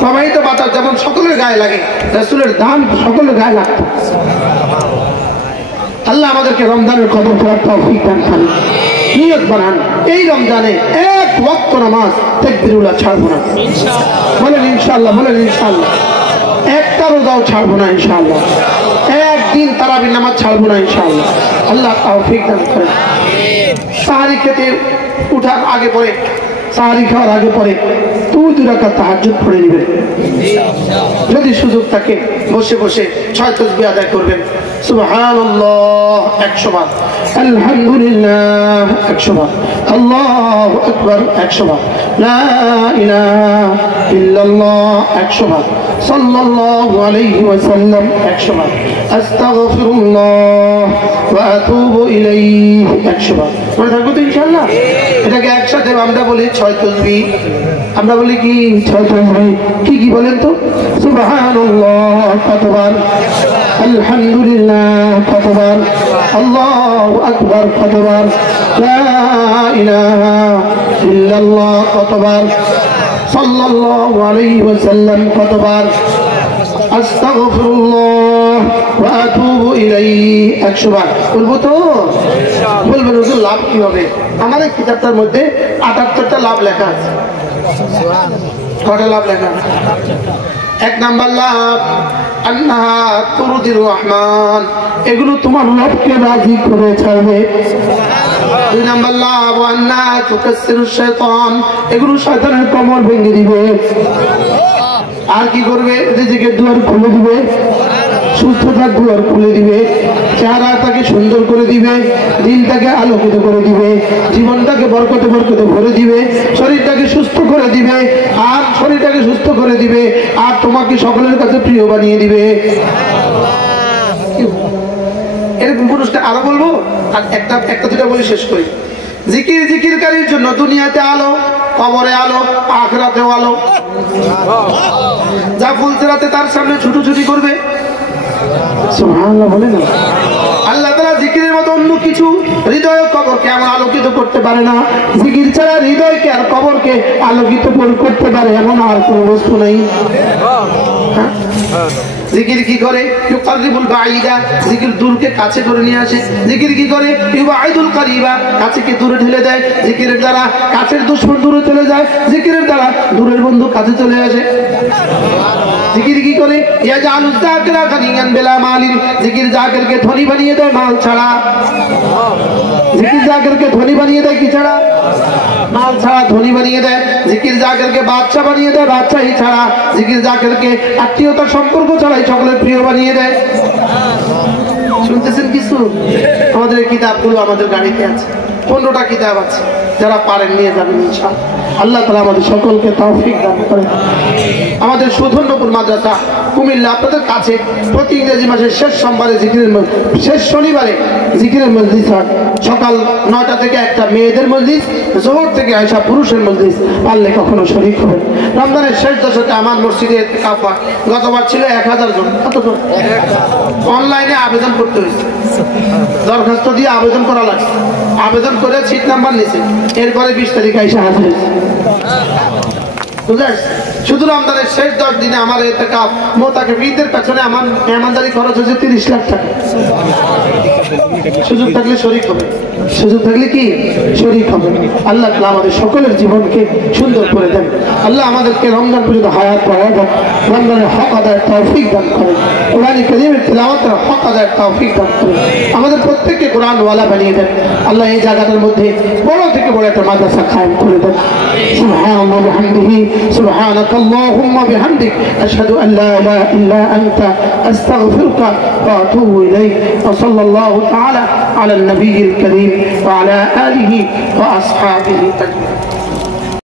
প্রবাহিত বাতাস যেমন সকলের গায়ে লাগে, রাসূলের দান সকলের গায়ে লাগতো। আল্লাহ আমাদেরকে রমজানের কদর করার তৌফিক দান করেন। নিয়ত বানান এই রমজানে 1 ওয়াক্ত নামাজ তাকবীরুল্লাহ ছাড়বো না ইনশাআল্লাহ। বলেন ইনশাআল্লাহ, বলেন ইনশাআল্লাহ। একটা রোজাও ছাড়বো না ইনশাআল্লাহ। একদিন তারাবির নামাজ ছাড়বো না ইনশাআল্লাহ। আল্লাহ তৌফিক দান করেন। সাহারি খেতে উঠার আগে পরে, সাহারি খাওয়ার আগে পরে 2 রাকাত তাহাজ্জুদ পড়ে নেবেন। যদি সুযোগ থাকে বসে বসে 6 তাসবিহ আদায় করবেন। সুবহানাল্লাহ 100 বার, আলহামদুলিল্লাহ 100 বার, আল্লাহু আকবার 100 বার, লা ইলাহা ইল্লাল্লাহ 100 বার, সাল্লাল্লাহু আলাইহি ওয়াসাল্লাম 100 বার, আস্তাগফিরুল্লাহ ওয়া আতুবু ইলাইহি 100 বার। মনে থাকবে তো ইনশাআল্লাহ। এটাকে একসাথে আমরা বলি 6 তাসবিহ। আমরা বলি কি 6 তাসবিহ? কি কি বলেন তো? সুবহানাল্লাহ কতবার, আলহামদুলিল্লাহ কতবার, আল্লাহু আকবার কতবার, লা ইলাহা ইল্লাল্লাহ কতবার, সাল্লাল্লাহু আলাইহি ওয়াসাল্লাম কতবার, আস্তাগফিরুল্লাহ ওয়া আতুবু ইলাইহি। 100 বার বলবো তো? বলবেন হুজুর লাভ কি হবে? আমার এই কিতাবটার মধ্যে 78টা লাভ লেখা আছে। কয়টা লাভ লেখা? 1 নাম্বার লাভ আন্নাহা তুরদির রহমান, এগুলো তোমার রবকে রাজি করে ছাড়বে। 2 নাম্বার লাভ আন্নাহা তুকাসসিরুশ শাইতান, এগুলো শয়তানের কোমর ভেঙে দিবে। আর কি করবে? রিজিকের দুয়ার খুলে দিবে, সুস্থতার দুয়ার খুলে দিবে, চেহারাটাকে সুন্দর করে দিবে, দিনটাকে আলোকিত করে দিবে, জীবনটাকে বরকতে বরকতে ভরে দিবে, শরীরটাকে সুস্থ করে দিবে, আর শরীরটাকে সুস্থ করে দিবে, আর তোমাকে সকলের কাছে প্রিয় বানিয়ে দিবে। এরকম পুরস্কার আরো বলবো, আর একটা দুটা বলে শেষ করি। জিকিরকারীর জন্য দুনিয়াতে আলো, কবরে আলো, আখিরাতেও আলো। যা ফুলসেরাতে তার সামনে ছুটোছুটি করবে, সুবহানাল্লাহ বলে না। আল্লাহ তাআলা জিকিরের মতো অন্য কিছু হৃদয় কবরকে এমন আলোকিত করতে পারে না। জিকির ছাড়া হৃদয়কে আর কবরকে আলোকিত করতে পারে এমন আর কোনো বস্তু নাই। জিকির কি করে? ইউকাররিবুল বাঈদা, জিকির দূরকে কাছে করে নিয়ে আসে। জিকির কি করে? ইউবাইদুল কারিবা, কাছেকে দূরে ঠেলে দেয়। জিকিরের দ্বারা কাছের দুশমন দূরে চলে যায়, জিকিরের দ্বারা দূরের বন্ধু কাছে চলে আসে। জিকির কি করে? ইয়াজালুজ যাকিরা গানিয়ান বিলা মালিন, জিকির জাকিরকে ধনী বানিয়ে দেয় মাল ছাড়া। জিকির জাকিরকে ধনী বানিয়ে দেয় কি ছাড়া? মাল ছাড়া ধনী বানিয়ে দেয়। জিকির জাকিরকে বাদশা বানিয়ে দেয় বাদশাহী ছাড়া। জিকির জাকিরকে আত্মীয়তার সম্পর্ক ছাড়াই সকলের প্রিয় বানিয়ে দেয়। শুনতেছেন কিছু? আমাদের এই কিতাবগুলো আমাদের গাড়িতে আছে, 15টা কিতাব আছে, যারা পারেন নিয়ে যাবেন ইনশাআল্লাহ। আল্লাহ তাআলা আমাদের সকলকে তৌফিক দান করেন। আমাদের সুধন্যপুর মাদ্রাসা কুমিল্লা আপনাদের কাছে প্রতি ইংরেজি মাসের শেষ সোমবারে শেষ শনিবারে জিকিরের মজলিস হয়। সকাল 9টা থেকে 1টা মেয়েদের মজলিস, জোহর থেকে আয়সা পুরুষের মজলিস। পারলে কখনো শরীক হবেন। রমজানের শেষ দশকে আমার মসজিদে ইতিকাফ হয়। গতবার ছিল 1000 জন। কতজন? অনলাইনে আবেদন করতে হয়েছে, দরখাস্ত দিয়ে আবেদন করা লাগছে। আবেদন করে সিট নাম্বার নিয়েছে, এরপরে 20 তারিখ আইসা হাজির হয়েছে। শুধু রমজানের শেষ 10 দিনে আমার ইতিকাফ মুতাকাফিরদের পেছনে আমার মেহমানদারি খরচ হয়েছে 30 লাখ টাকা। সুযোগ থাকলে শরীক হবে, সুযোগ থাকলে কি শরীক হবে। আল্লাহ তাআলা আমাদের সকলের জীবনকে সুন্দর করে দেন। আল্লাহ আমাদেরকে রমজান পর্যন্ত হায়াত বাড়ায় দেন, রমজানের হক আদায়ের তৌফিক দান করেন, কোরআন কারীমের তিলাওয়াতের হক আদায়ের তৌফিক দান করেন, আমাদের প্রত্যেককে কোরআন ওয়ালা বানিয়ে দেন। আল্লাহ এই জায়গাটার মধ্যে বড় থেকে বড় একটা মাদ্রাসা কায়েম করে দেন। সুবহানাল্লাহি ওয়া বিহামদিহি, সুবহানাকাল্লাহুম্মা বিহামদিক, আশহাদু আন লা ইলাহা ইল্লা আনতা, আস্তাগফিরুকা ওয়া আতুবু ইলাইক। ওয়া সাল্লাল্লাহু তাআলা আলা النبي الكريم وعلى آله وأصحابه أجمعين।